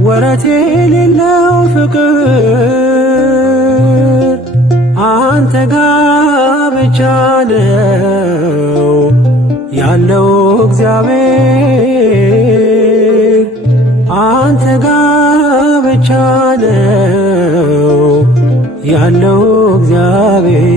ወረት የሌለው ፍቅር አንተ ጋ ብቻ ነው ያለው እግዚአብሔር አንተ ጋ ብቻ ነው ያለው እግዚአብሔር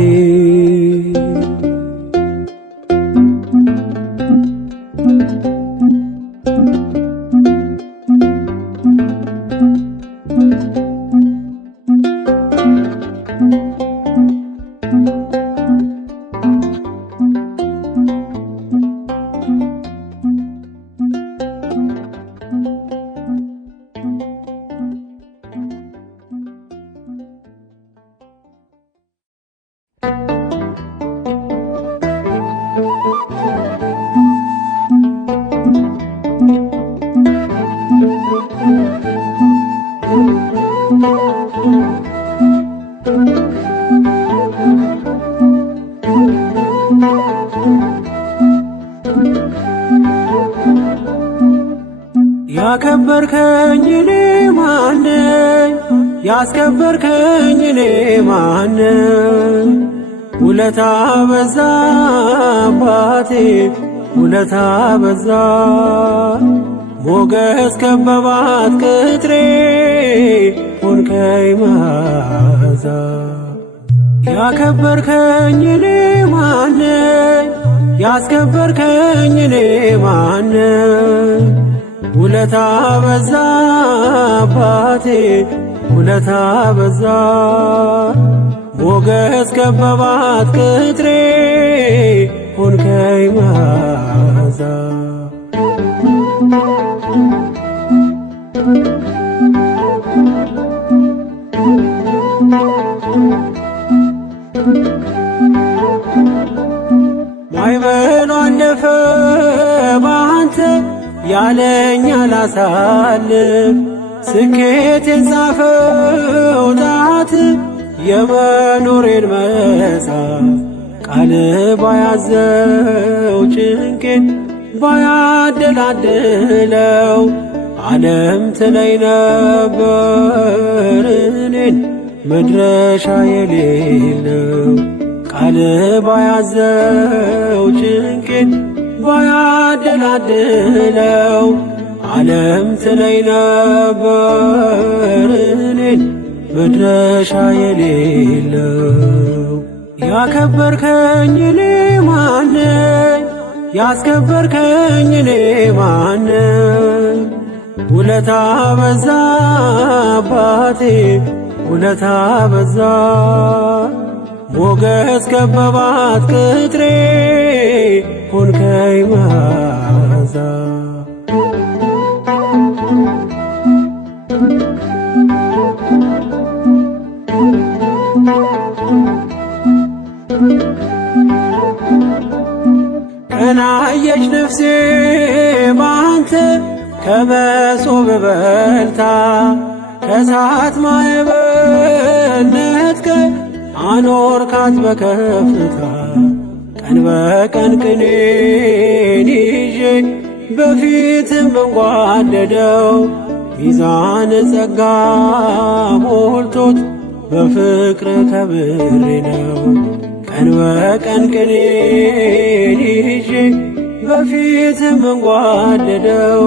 ያከበርከኝ እኔ ማነኝ? ያስከበርከኝ እኔ ማነኝ? ውለታ በዛ አባቴ ውለታ በዛ ሞገስ ከበባት ቅጥሬ ሆንከኝ መዓዛ ያከበርከኝ እኔ ማነኝ? ያስከበርከኝ እኔ ማነኝ? ውለታ በዛ አባቴ ውለታ በዛ ሞገስ ከበባት ቅጥሬ ሆንከኝ መዓዛ ማዕበሉ አለፈ ባንተ ያለኝ አላሳልፍ ስኬቴን ጻፈው ጣት የመኖሬን መጽሐፍ ቃል ባያዘው ጭንቄን ባያደላድለው ዓለም ትለኝ ነበር እኔን መድረሻ የሌለው ቃል ባያዘው ጭንቄን ባያደላድለው ዓለም ትለኝ ነበር እኔን መድረሻ የሌለው ያከበርከኝ እኔ ማነኝ? ያስከበርከኝ እኔ ማነኝ? ውለታ በዛ አባቴ ውለታ በዛ ሞገስ ከበባት ቅጥሬ ሆንከኝ መዓዛ ቀናየች ነፍሴ ባንተ ከመሶብ በልታ ከሳት ማዕበል ነጥቀህ አኖርካት በከፍታ ቀን በቀን ቅኔን ይዤ በፊትም ብንጓደደው ሚዛን ጸጋ ሞልቶት በፍቅር ከብሬ ነው ቀን በቀን ቅኔን ይዤ በፊትም ብንጓደደው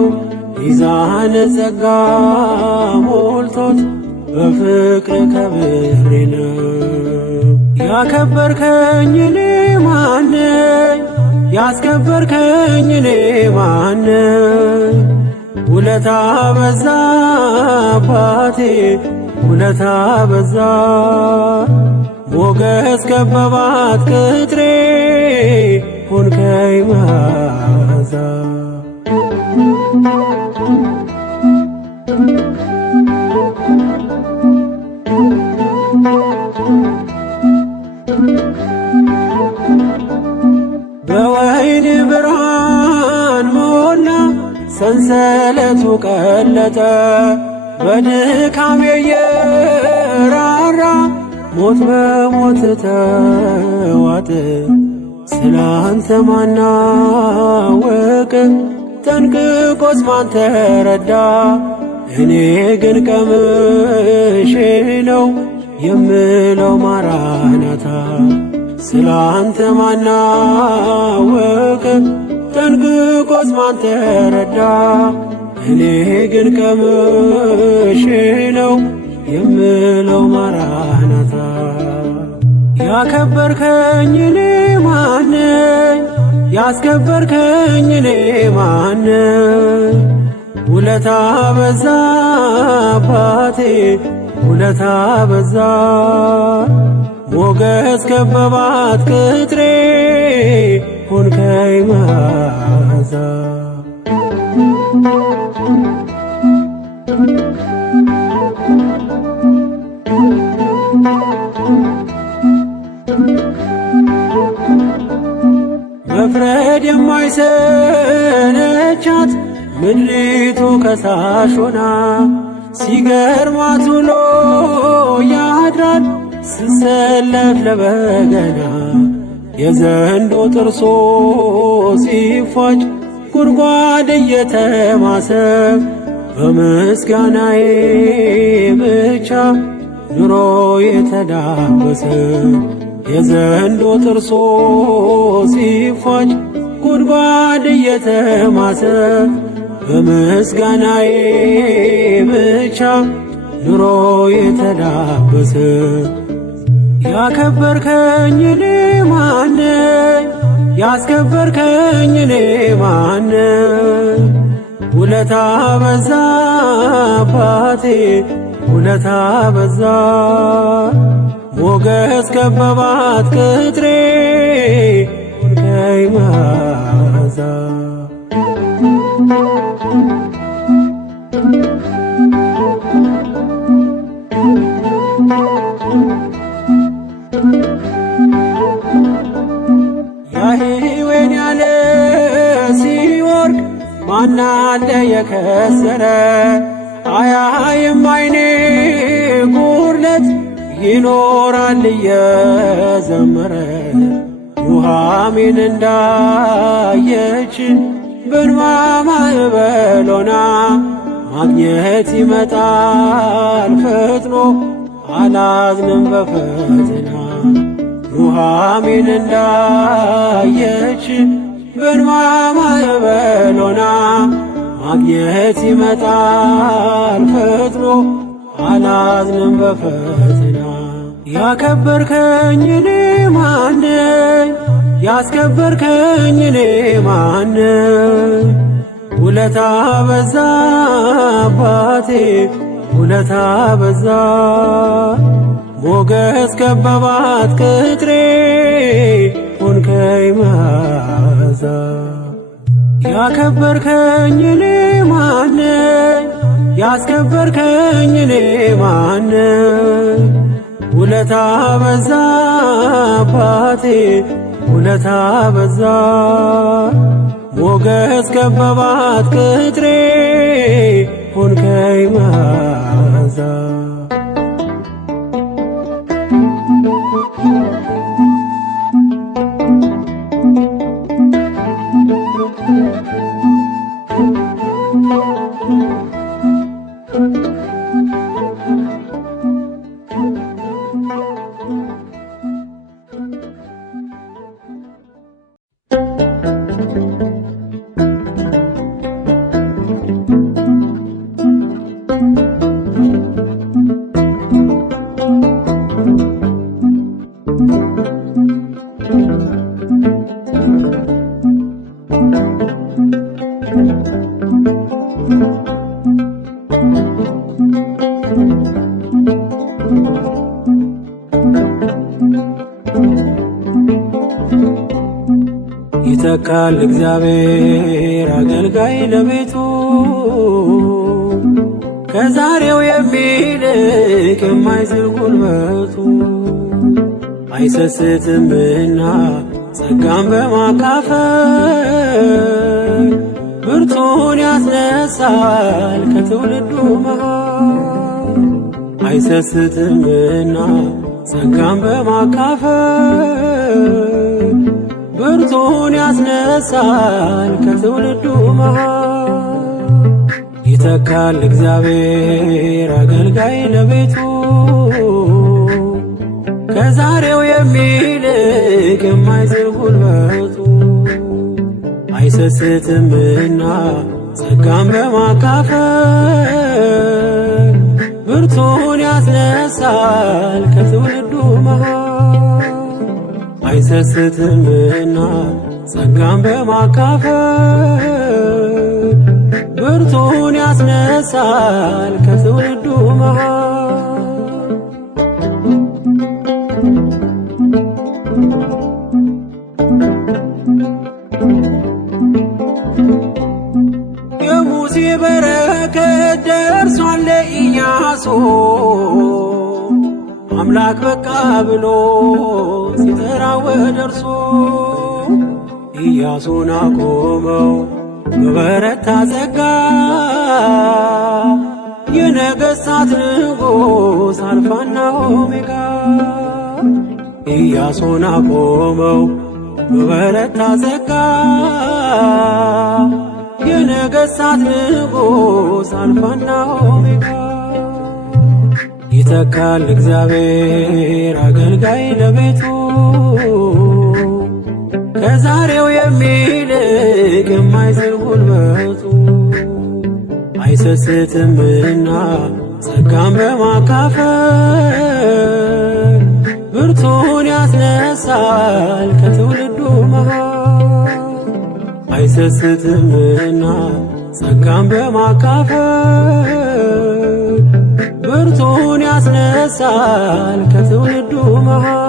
ሚዛን ጸጋ ሞልቶት በፍቅር ከብሬ ነው ያከበርከኝ እኔ ማነኝ? ያስከበርከኝ እኔ ማነኝ? ውለታ በዛ አባቴ ውለታ በዛ ሞገስ ከበባት ቅጥሬ ሆንከኝ መዓዛ በወይን ብርሃን ሞላ ሰንሰለቱ ቀለጠ በድካሜ የራራ ሞት በሞት ተዋጠ ስላንተ ማናወቅ ጠንቅቆስ ማን ተረዳ? እኔ ግን ቀምሼ ነው የምለው ማራናታ። ስላንተ ማናወቅ ጠንቅቆስ ማን ተረዳ? እኔ ግን ቀምሼ ነው የምለው ማራናታ። ያከበርከኝ እኔ ማነኝ? ያስከበርከኝ እኔ ማነኝ? ውለታ በዛ አባቴ ውለታ በዛ። ሞገስ ከበባት ቅጥሬ ሆንከኝ መዓዛ። መፍረድ የማይሰለቻት ምድሪቱ ከሳሽ ሆና ሲገርማት ውሎ ያድራል ስሰለፍ ለበገና። የዘንዶ ጥርሶ ሲፋጭ ጉድጓድ እየተማሰ በምስጋናዬ ብቻ ኑሮ የተዳበሰ። የዘንዶ ጥርሶ ሲፋጭ ጉድጓድ እየተማሰ በምስጋናዬ ብቻ ኑሮ የተዳበሰ። ያከበርከኝ እኔ ማነኝ? ያስከበርከኝ እኔ ማነኝ? ውለታ በዛ አባቴ ውለታ በዛ። ሞገስ ከበባት ቅጥሬ ሆንከኝ መዓዛ። ያህዌን ያለ ሲወርቅ ማናለ የከሰረ? አያይም አይኔ ጉድለት ይኖራል እየዘመረ። ኑኃሚን እንዳየች በእንባ ማዕበል ሆና ማግኘት ይመጣል ፈጥኖ አላዝንም በፈተና። ኑኃሚን እንዳየች በእንባ ማዕበል ሆና ማግኘት ይመጣል ፈጥኖ አላዝንም በፈተና። ያከበርከኝ እኔ ማነኝ? ያስከበርከኝ እኔ ማነኝ? ውለታ በዛ አባቴ ውለታ በዛ። ሞገስ ከበባት ቅጥሬ ሆንከኝ መዓዛ። ያከበርከኝ እኔ ማነኝ? ያስከበርከኝ እኔ ማነኝ? ውለታ በዛ አባቴ ውለታ በዛ። ሞገስ ከበባት ቅጥሬ ሆንከኝ መዓዛ። ይተካል እግዚአብሔር አገልጋይ ለቤቱ ከዛሬው የሚልቅ የማይዝል ጉልበቱ። አይሰስትምና ጸጋን በማካፈል ብርቱን ያስነሳል ከትውልዱ መሃል። አይሰስትምና ጸጋን በማካፈል ብርቱን ያስነሳል ከትውልዱ መሃል። ይተካል እግዚአብሔር አገልጋይ ለቤቱ ከዛሬው የሚልቅ የማይዝል ጉልበቱ። አይሰስትምና ጸጋን በማካፈል ብርቱን ያስነሳል ከትውልዱ መሃል። አይሰስትምና ጸጋን በማካፈል ብርቱን ያስነሳል ከትውልዱ መሃል። የሙሴ በረከት ደርሷል ለኢያሱ አምላክ በቃ ብሎ ሲጠራው ወደ እርሱ። ኢያሱን አቆመው በበረታ ጸጋ የነገሥታት ንጉሥ አልፋና ኦሜጋ። ኢያሱን አቆመው በበረታ ጸጋ የነገሥታት ንጉሥ አልፋና ኦሜጋ። ይተካል እግዚአብሔር አገልጋይ ለቤቱ ከዛሬው የሚልቅ የማይዝል ጉልበቱ። አይሰስትምና ጸጋን በማካፈል ብርቱን ያስነሳል ከትውልዱ መሃል። አይሰስትምና ጸጋን በማካፈል ብርቱን ያስነሳል ከትውልዱ መሃል።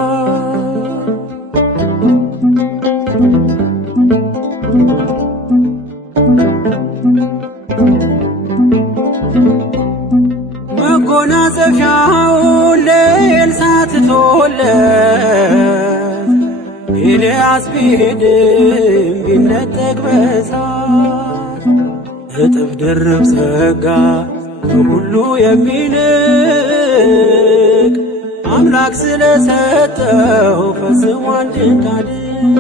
መጎናጸፊያውን ለኤልሳዕ ትቶለት ኤልያስ ቢሄድም ቢነጠቅ በእሳት እጥፍ ድርብ ጸጋ ከሁሉ የሚልቅ አምላክ ስለሰጠው ፈጽሞ አንድንታድግ።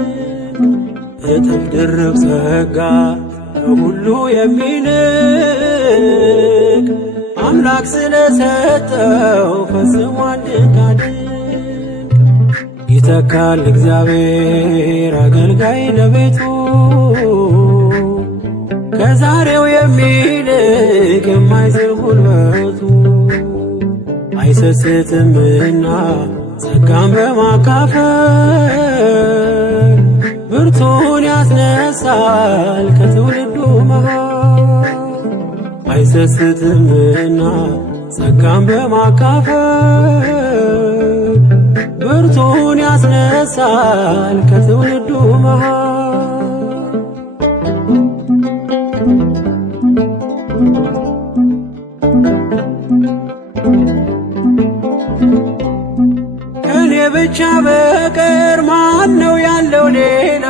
እጥፍ ድርብ ጸጋ ከሁሉ የሚልቅ አምላክ ስለሰጠው ፈጽሞ አንድንታድግ። ይተካል እግዚአብሔር አገልጋይ ለቤቱ ከዛሬው የሚልቅ የማይዝል ጉልበቱ። አይሰስትምና ጸጋን በማካፈል ብርቱን ያስነሳል ከትውልዱ መሃል። አይሰስትምና ጸጋን በማካፈል ብርቱን ያስነሳል ከትውልዱ መሃል። ከኔ ብቻ በቀር ማን ነው ያለው ሌላ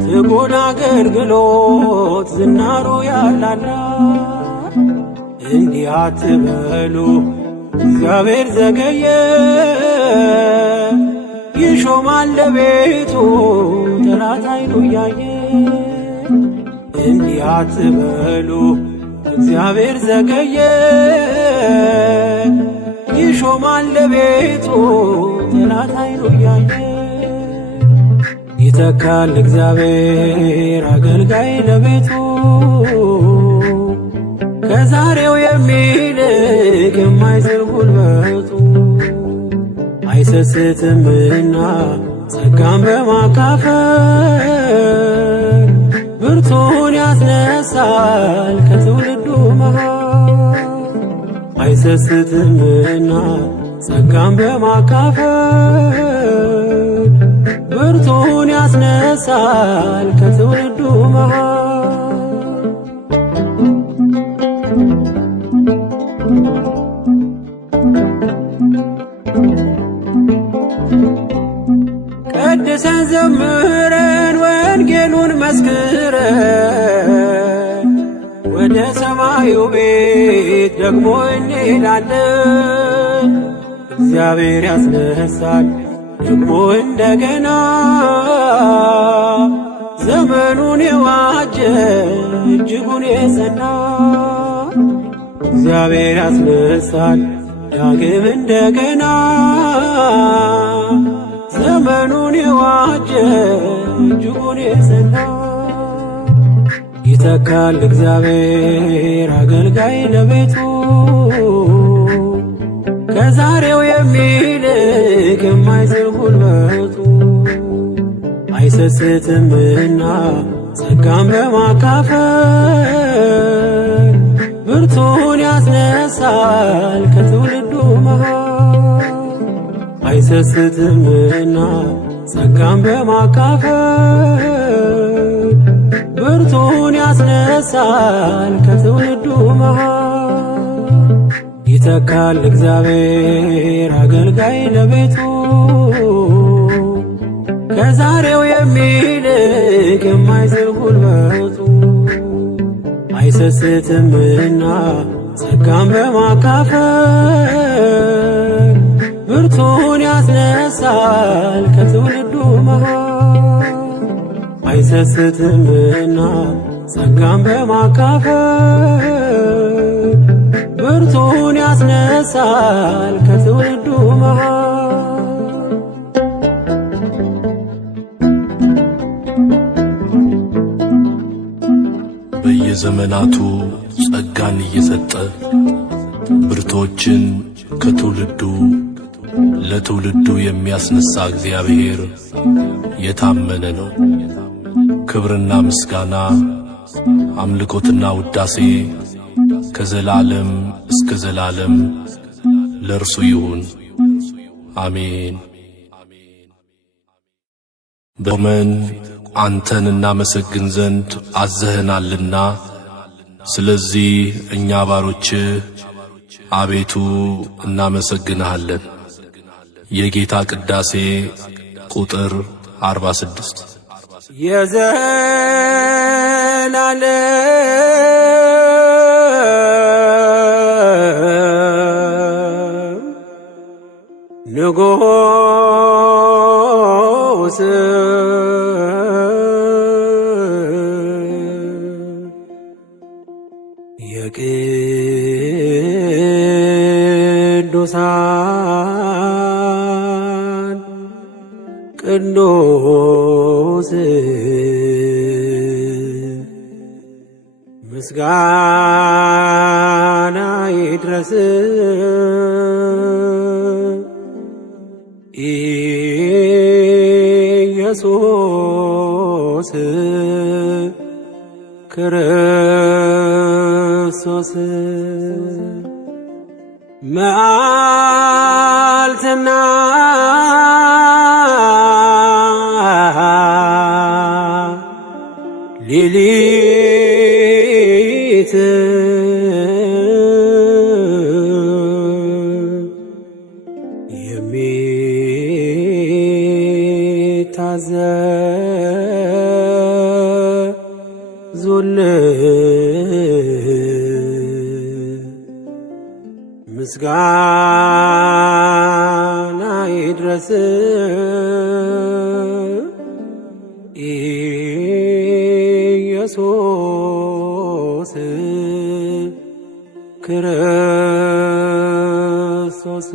ትጉን አገልግሎት ዝናሩ ያላላ። እንዲህ አትበሉ እግዚአብሔር ዘገየ ይሾማል ለቤቱ ጠላት አይኑ እያየ። እንዲህ አትበሉ እግዚአብሔር ዘገየ ይሾማል ለቤቱ ጠላት አይኑ እያየ። ይተካል እግዚአብሔር አገልጋይ ለቤቱ ከዛሬው የሚልቅ የማይዝል ጉልበቱ። አይሰስትምና ጸጋን በማካፈል ብርቱን ያስነሳል ከትውልዱ መሃል። አይሰስትምና ጸጋን በማካፈል ብርቱን ያስነሳል ከትውልዱ መሃል። ቀድሰን ዘምረን ወንጌሉን መስክረን ወደ ሰማዩ ቤት ደግሞ እንሄዳለን። እግዚአብሔር ያስነሳል ደግሞ እንደገና ዘመኑን የዋጀ እጅጉን የጸና እግዚአብሔር ያስነሳል ዳግም እንደገና ዘመኑን የዋጀ እጅጉን የጸና ይተካል እግዚአብሔር አገልጋይ ለቤቱ ከዛሬው የሚልቅ የማይዝል ጉልበቱ አይሰስትምና ጸጋን በማካፈል ብርቱን ያስነሳል ከትውልዱ መሃል አይሰስትምና ጸጋን በማካፈል ብርቱን ያስነሳል ከትውልዱ መሃል ይተካል እግዚአብሔር አገልጋይ ለቤቱ ከዛሬው የሚልቅ የማይዝል ጉልበቱ አይሰስትምና ጸጋን በማካፈል ብርቱን ያስነሳል ከትውልዱ መሃል አይሰስትምና ጸጋን በማካፈል ብርቱን ያስነሳል ከትውልዱ መሃል በየዘመናቱ ጸጋን እየሰጠ ብርቶችን ከትውልዱ ለትውልዱ የሚያስነሳ እግዚአብሔር የታመነ ነው። ክብርና ምስጋና አምልኮትና ውዳሴ ከዘላለም እስከ ዘላለም ለእርሱ ይሁን፣ አሜን። በመን አንተን እናመሰግን ዘንድ አዘህናልና፣ ስለዚህ እኛ ባሮችህ አቤቱ እናመሰግንሃለን። የጌታ ቅዳሴ ቁጥር 46 የዘላለም ንጉሥ የቅዱሳን ቅዱስ ምስጋና ይድረስ ኢየሱስ ክርስቶስ መዓልትና ሌሊት የሚታዘዙልህ ምስጋና ይድረስ ኢየሱስ ክርስቶስ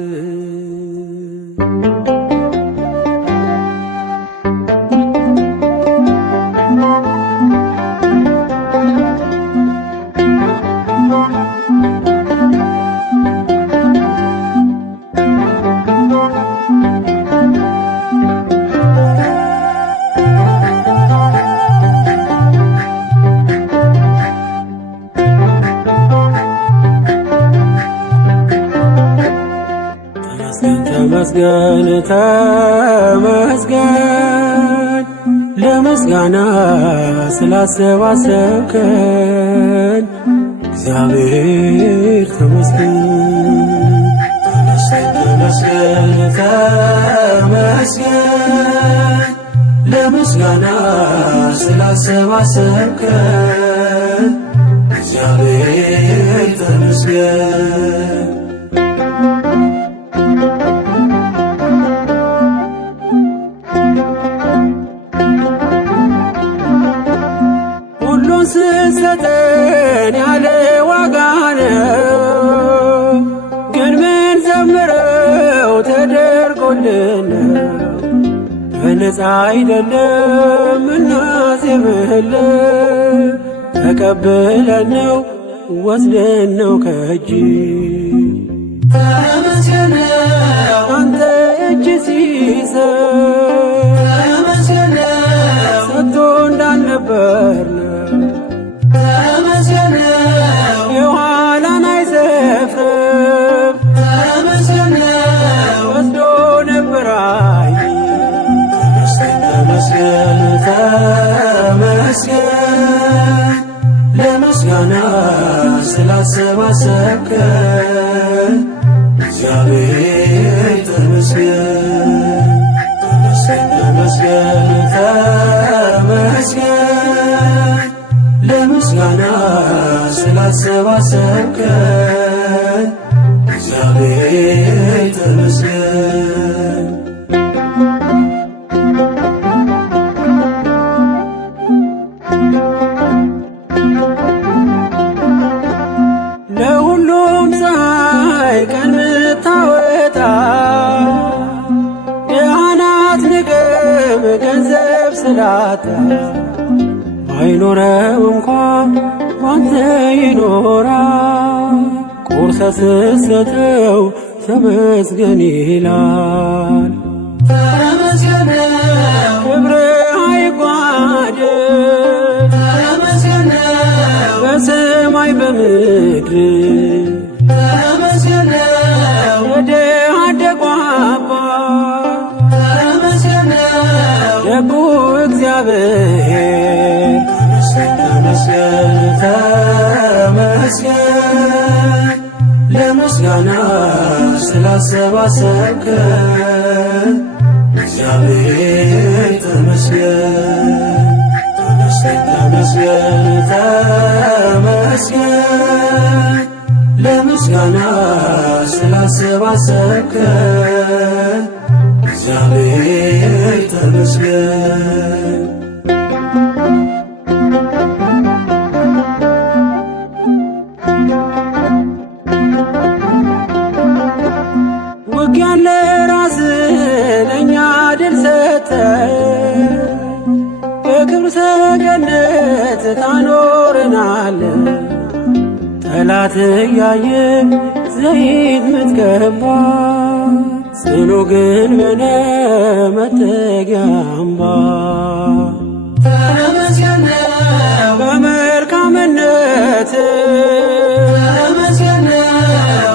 ተመስገን ተመስገን ለምስጋና ስላሰባሰብከን እግዚአብሔር ተመስገን። ተመስገን ተመስገን ለምስጋና ስላሰባሰብከን እግዚአብሔር ተመስገን። በነፃ አይደለም እናዜምህል ተቀብለን ነው ወስደን ነው ከእጅ ተመስገን አንተ እጅ ሲሰጥ ተመስገን ሰጥቶ እንዳልነበር ነው ተመስገን የኋላን አይሰፍርም ተመስገን ወስዶ ነበር አይ ተመስገን ተመስገን ለምስጋና ስላሰባሰብከን እግዚአብሔር ተመስገን ተመስገን ተመስገን ለምስጋና ስላሰባሰብከን እግዚአብሔር ተመስገን ለሁሉም ፀሐይ ቀን ምታወጣ የአናት ንቅብ ገንዘብ ስላጣ ባይኖረው እንኳን ባንተ ይኖራል ቁርሰ ስትሰጠው ተመስገን ይላል ተመስገን ክብርህ አይጓደል ተመስገን በሰማይ በምድር ተመስገን የድሃ አደጉ አባት ተመስገን ደጉ እግዚአብሔር ተመስገን ተመስገን ለምስጋና ስላሰባሰብከን እግዚአብሔር ተመስገን ተመስገን ተመስገን ለምስጋና ስላሰባሰብከን እግዚአብሔር ተመስገን ውጊያን ለራስህ ለእኛ ድል ሰጠህ በክብር ሰገነት ታኖረናለህ ጠላት እያየ ዘይት ምትቀባ ጽኑ ግንብ ነህ መጠጊያ አምባ ተመስገን በመልካምነት ተመስገን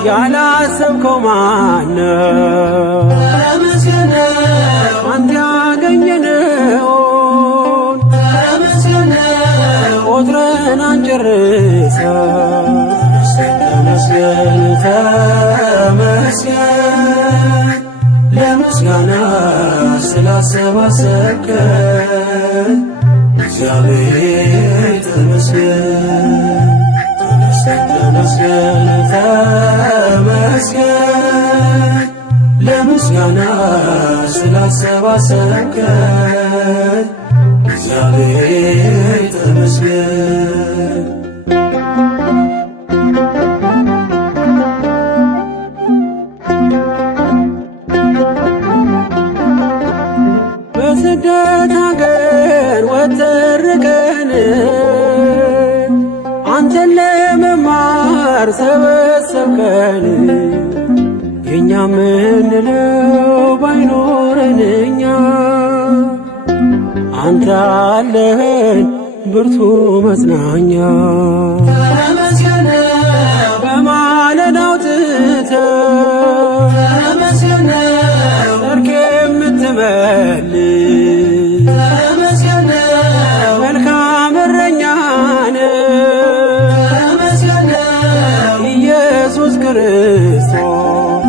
ያላሰብከው ማነው ተመስገን አንተ ያገኘነውን ተመስገን ቆጥረን አንጨርሰው ተመስገን ተመስገን ለምስጋና ስላሰባሰብከን እግዚአብሔር ተመስገን ተመስገን ተመስገን ለምስጋና ስላሰባሰብከን እግዚአብሔር ተመስገን በስደት አገር ወተርከን አንተን ለመማር ሰበሰብከን የእኛ ምንለው ባይኖረን እኛ አንተ አለህን ብርቱ መጽናኛ ተመስገን በማለዳ አውጥተህ ተመስገን ሰርክ የምትመልስ ተመስገን መልካም እረኛ ነህ ተመስገን ኢየሱስ ክርስቶስ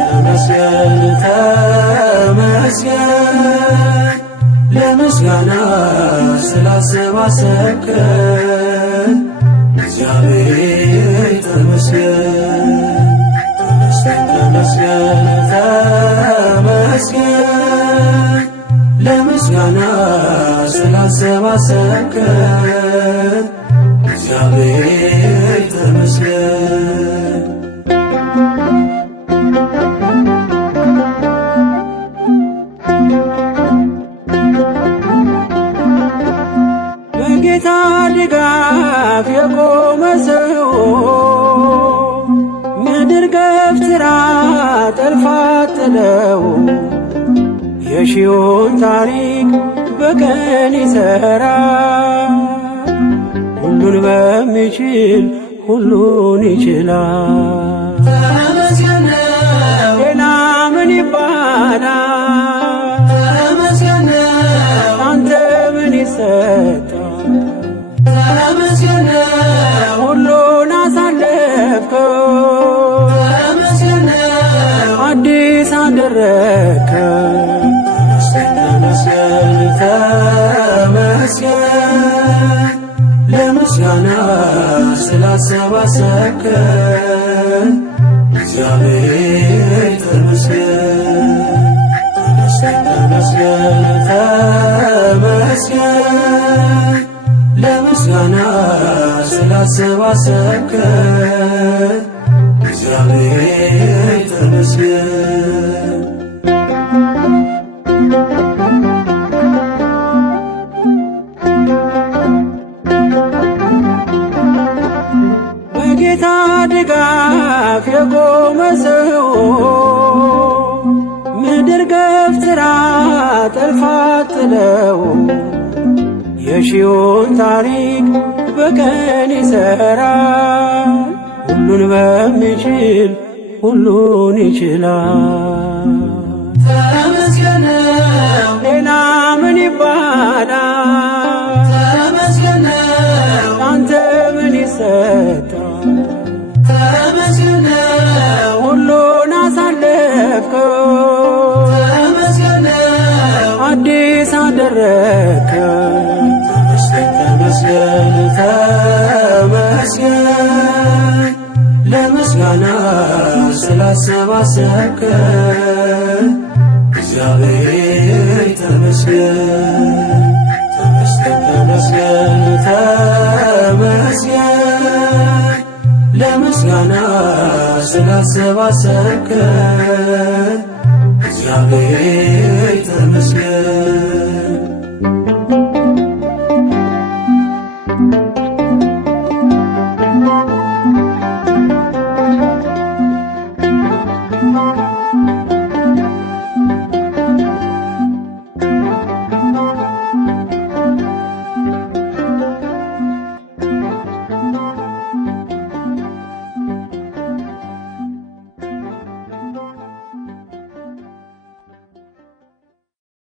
ተመስገን ተመስገን ለምስጋና ስላሰባሰብከን እግዚአብሔር ተመስገን ተመስገን ተመስገን ለምስጋና ስላሰባሰብከን እግዚአብሔር ተመስገን የሺውን ታሪክ በቀን ይሠራል። ሁሉን በሚችል ሁሉን ይችላል። ተመስገን ሌላ ምን ይባላል? ተመስገን አንተ ምን ይሰጣል? ተመስገን ሁሉን አሳለፍከው፣ ተመስገን አዲስ አደረግከው። ተመስገን ተመስገን ለምስጋና ስላሰባሰብከን እግዚአብሔር ተመስገን። ተመስገን ተመስገን ለምስጋና ስላሰባሰብከን እግዚአብሔር ተመስገን። በጌታ ድጋፍ የቆመ ሰው ምድር ገፍትራ ጠልፋ ጥለው የሺውን ታሪክ በቀን ይሠራል። ሁሉን በሚችል ሁሉን ይችላል። ተመስገን ሌላ ምን ይባላል? ተመስገን አንተ ምን ይሰጣል? ተመስገን ሁሉን አሳለፍከው፣ ተመስገን አዲስ አደረግከው። ተመስገን ተመስገን ለምስጋና ስላሰባሰብከን እግዚአብሔር ተመስገን። ተመስገን ተመስገን ለምስጋና ስላሰባሰብከን እግዚአብሔር ተመስገን።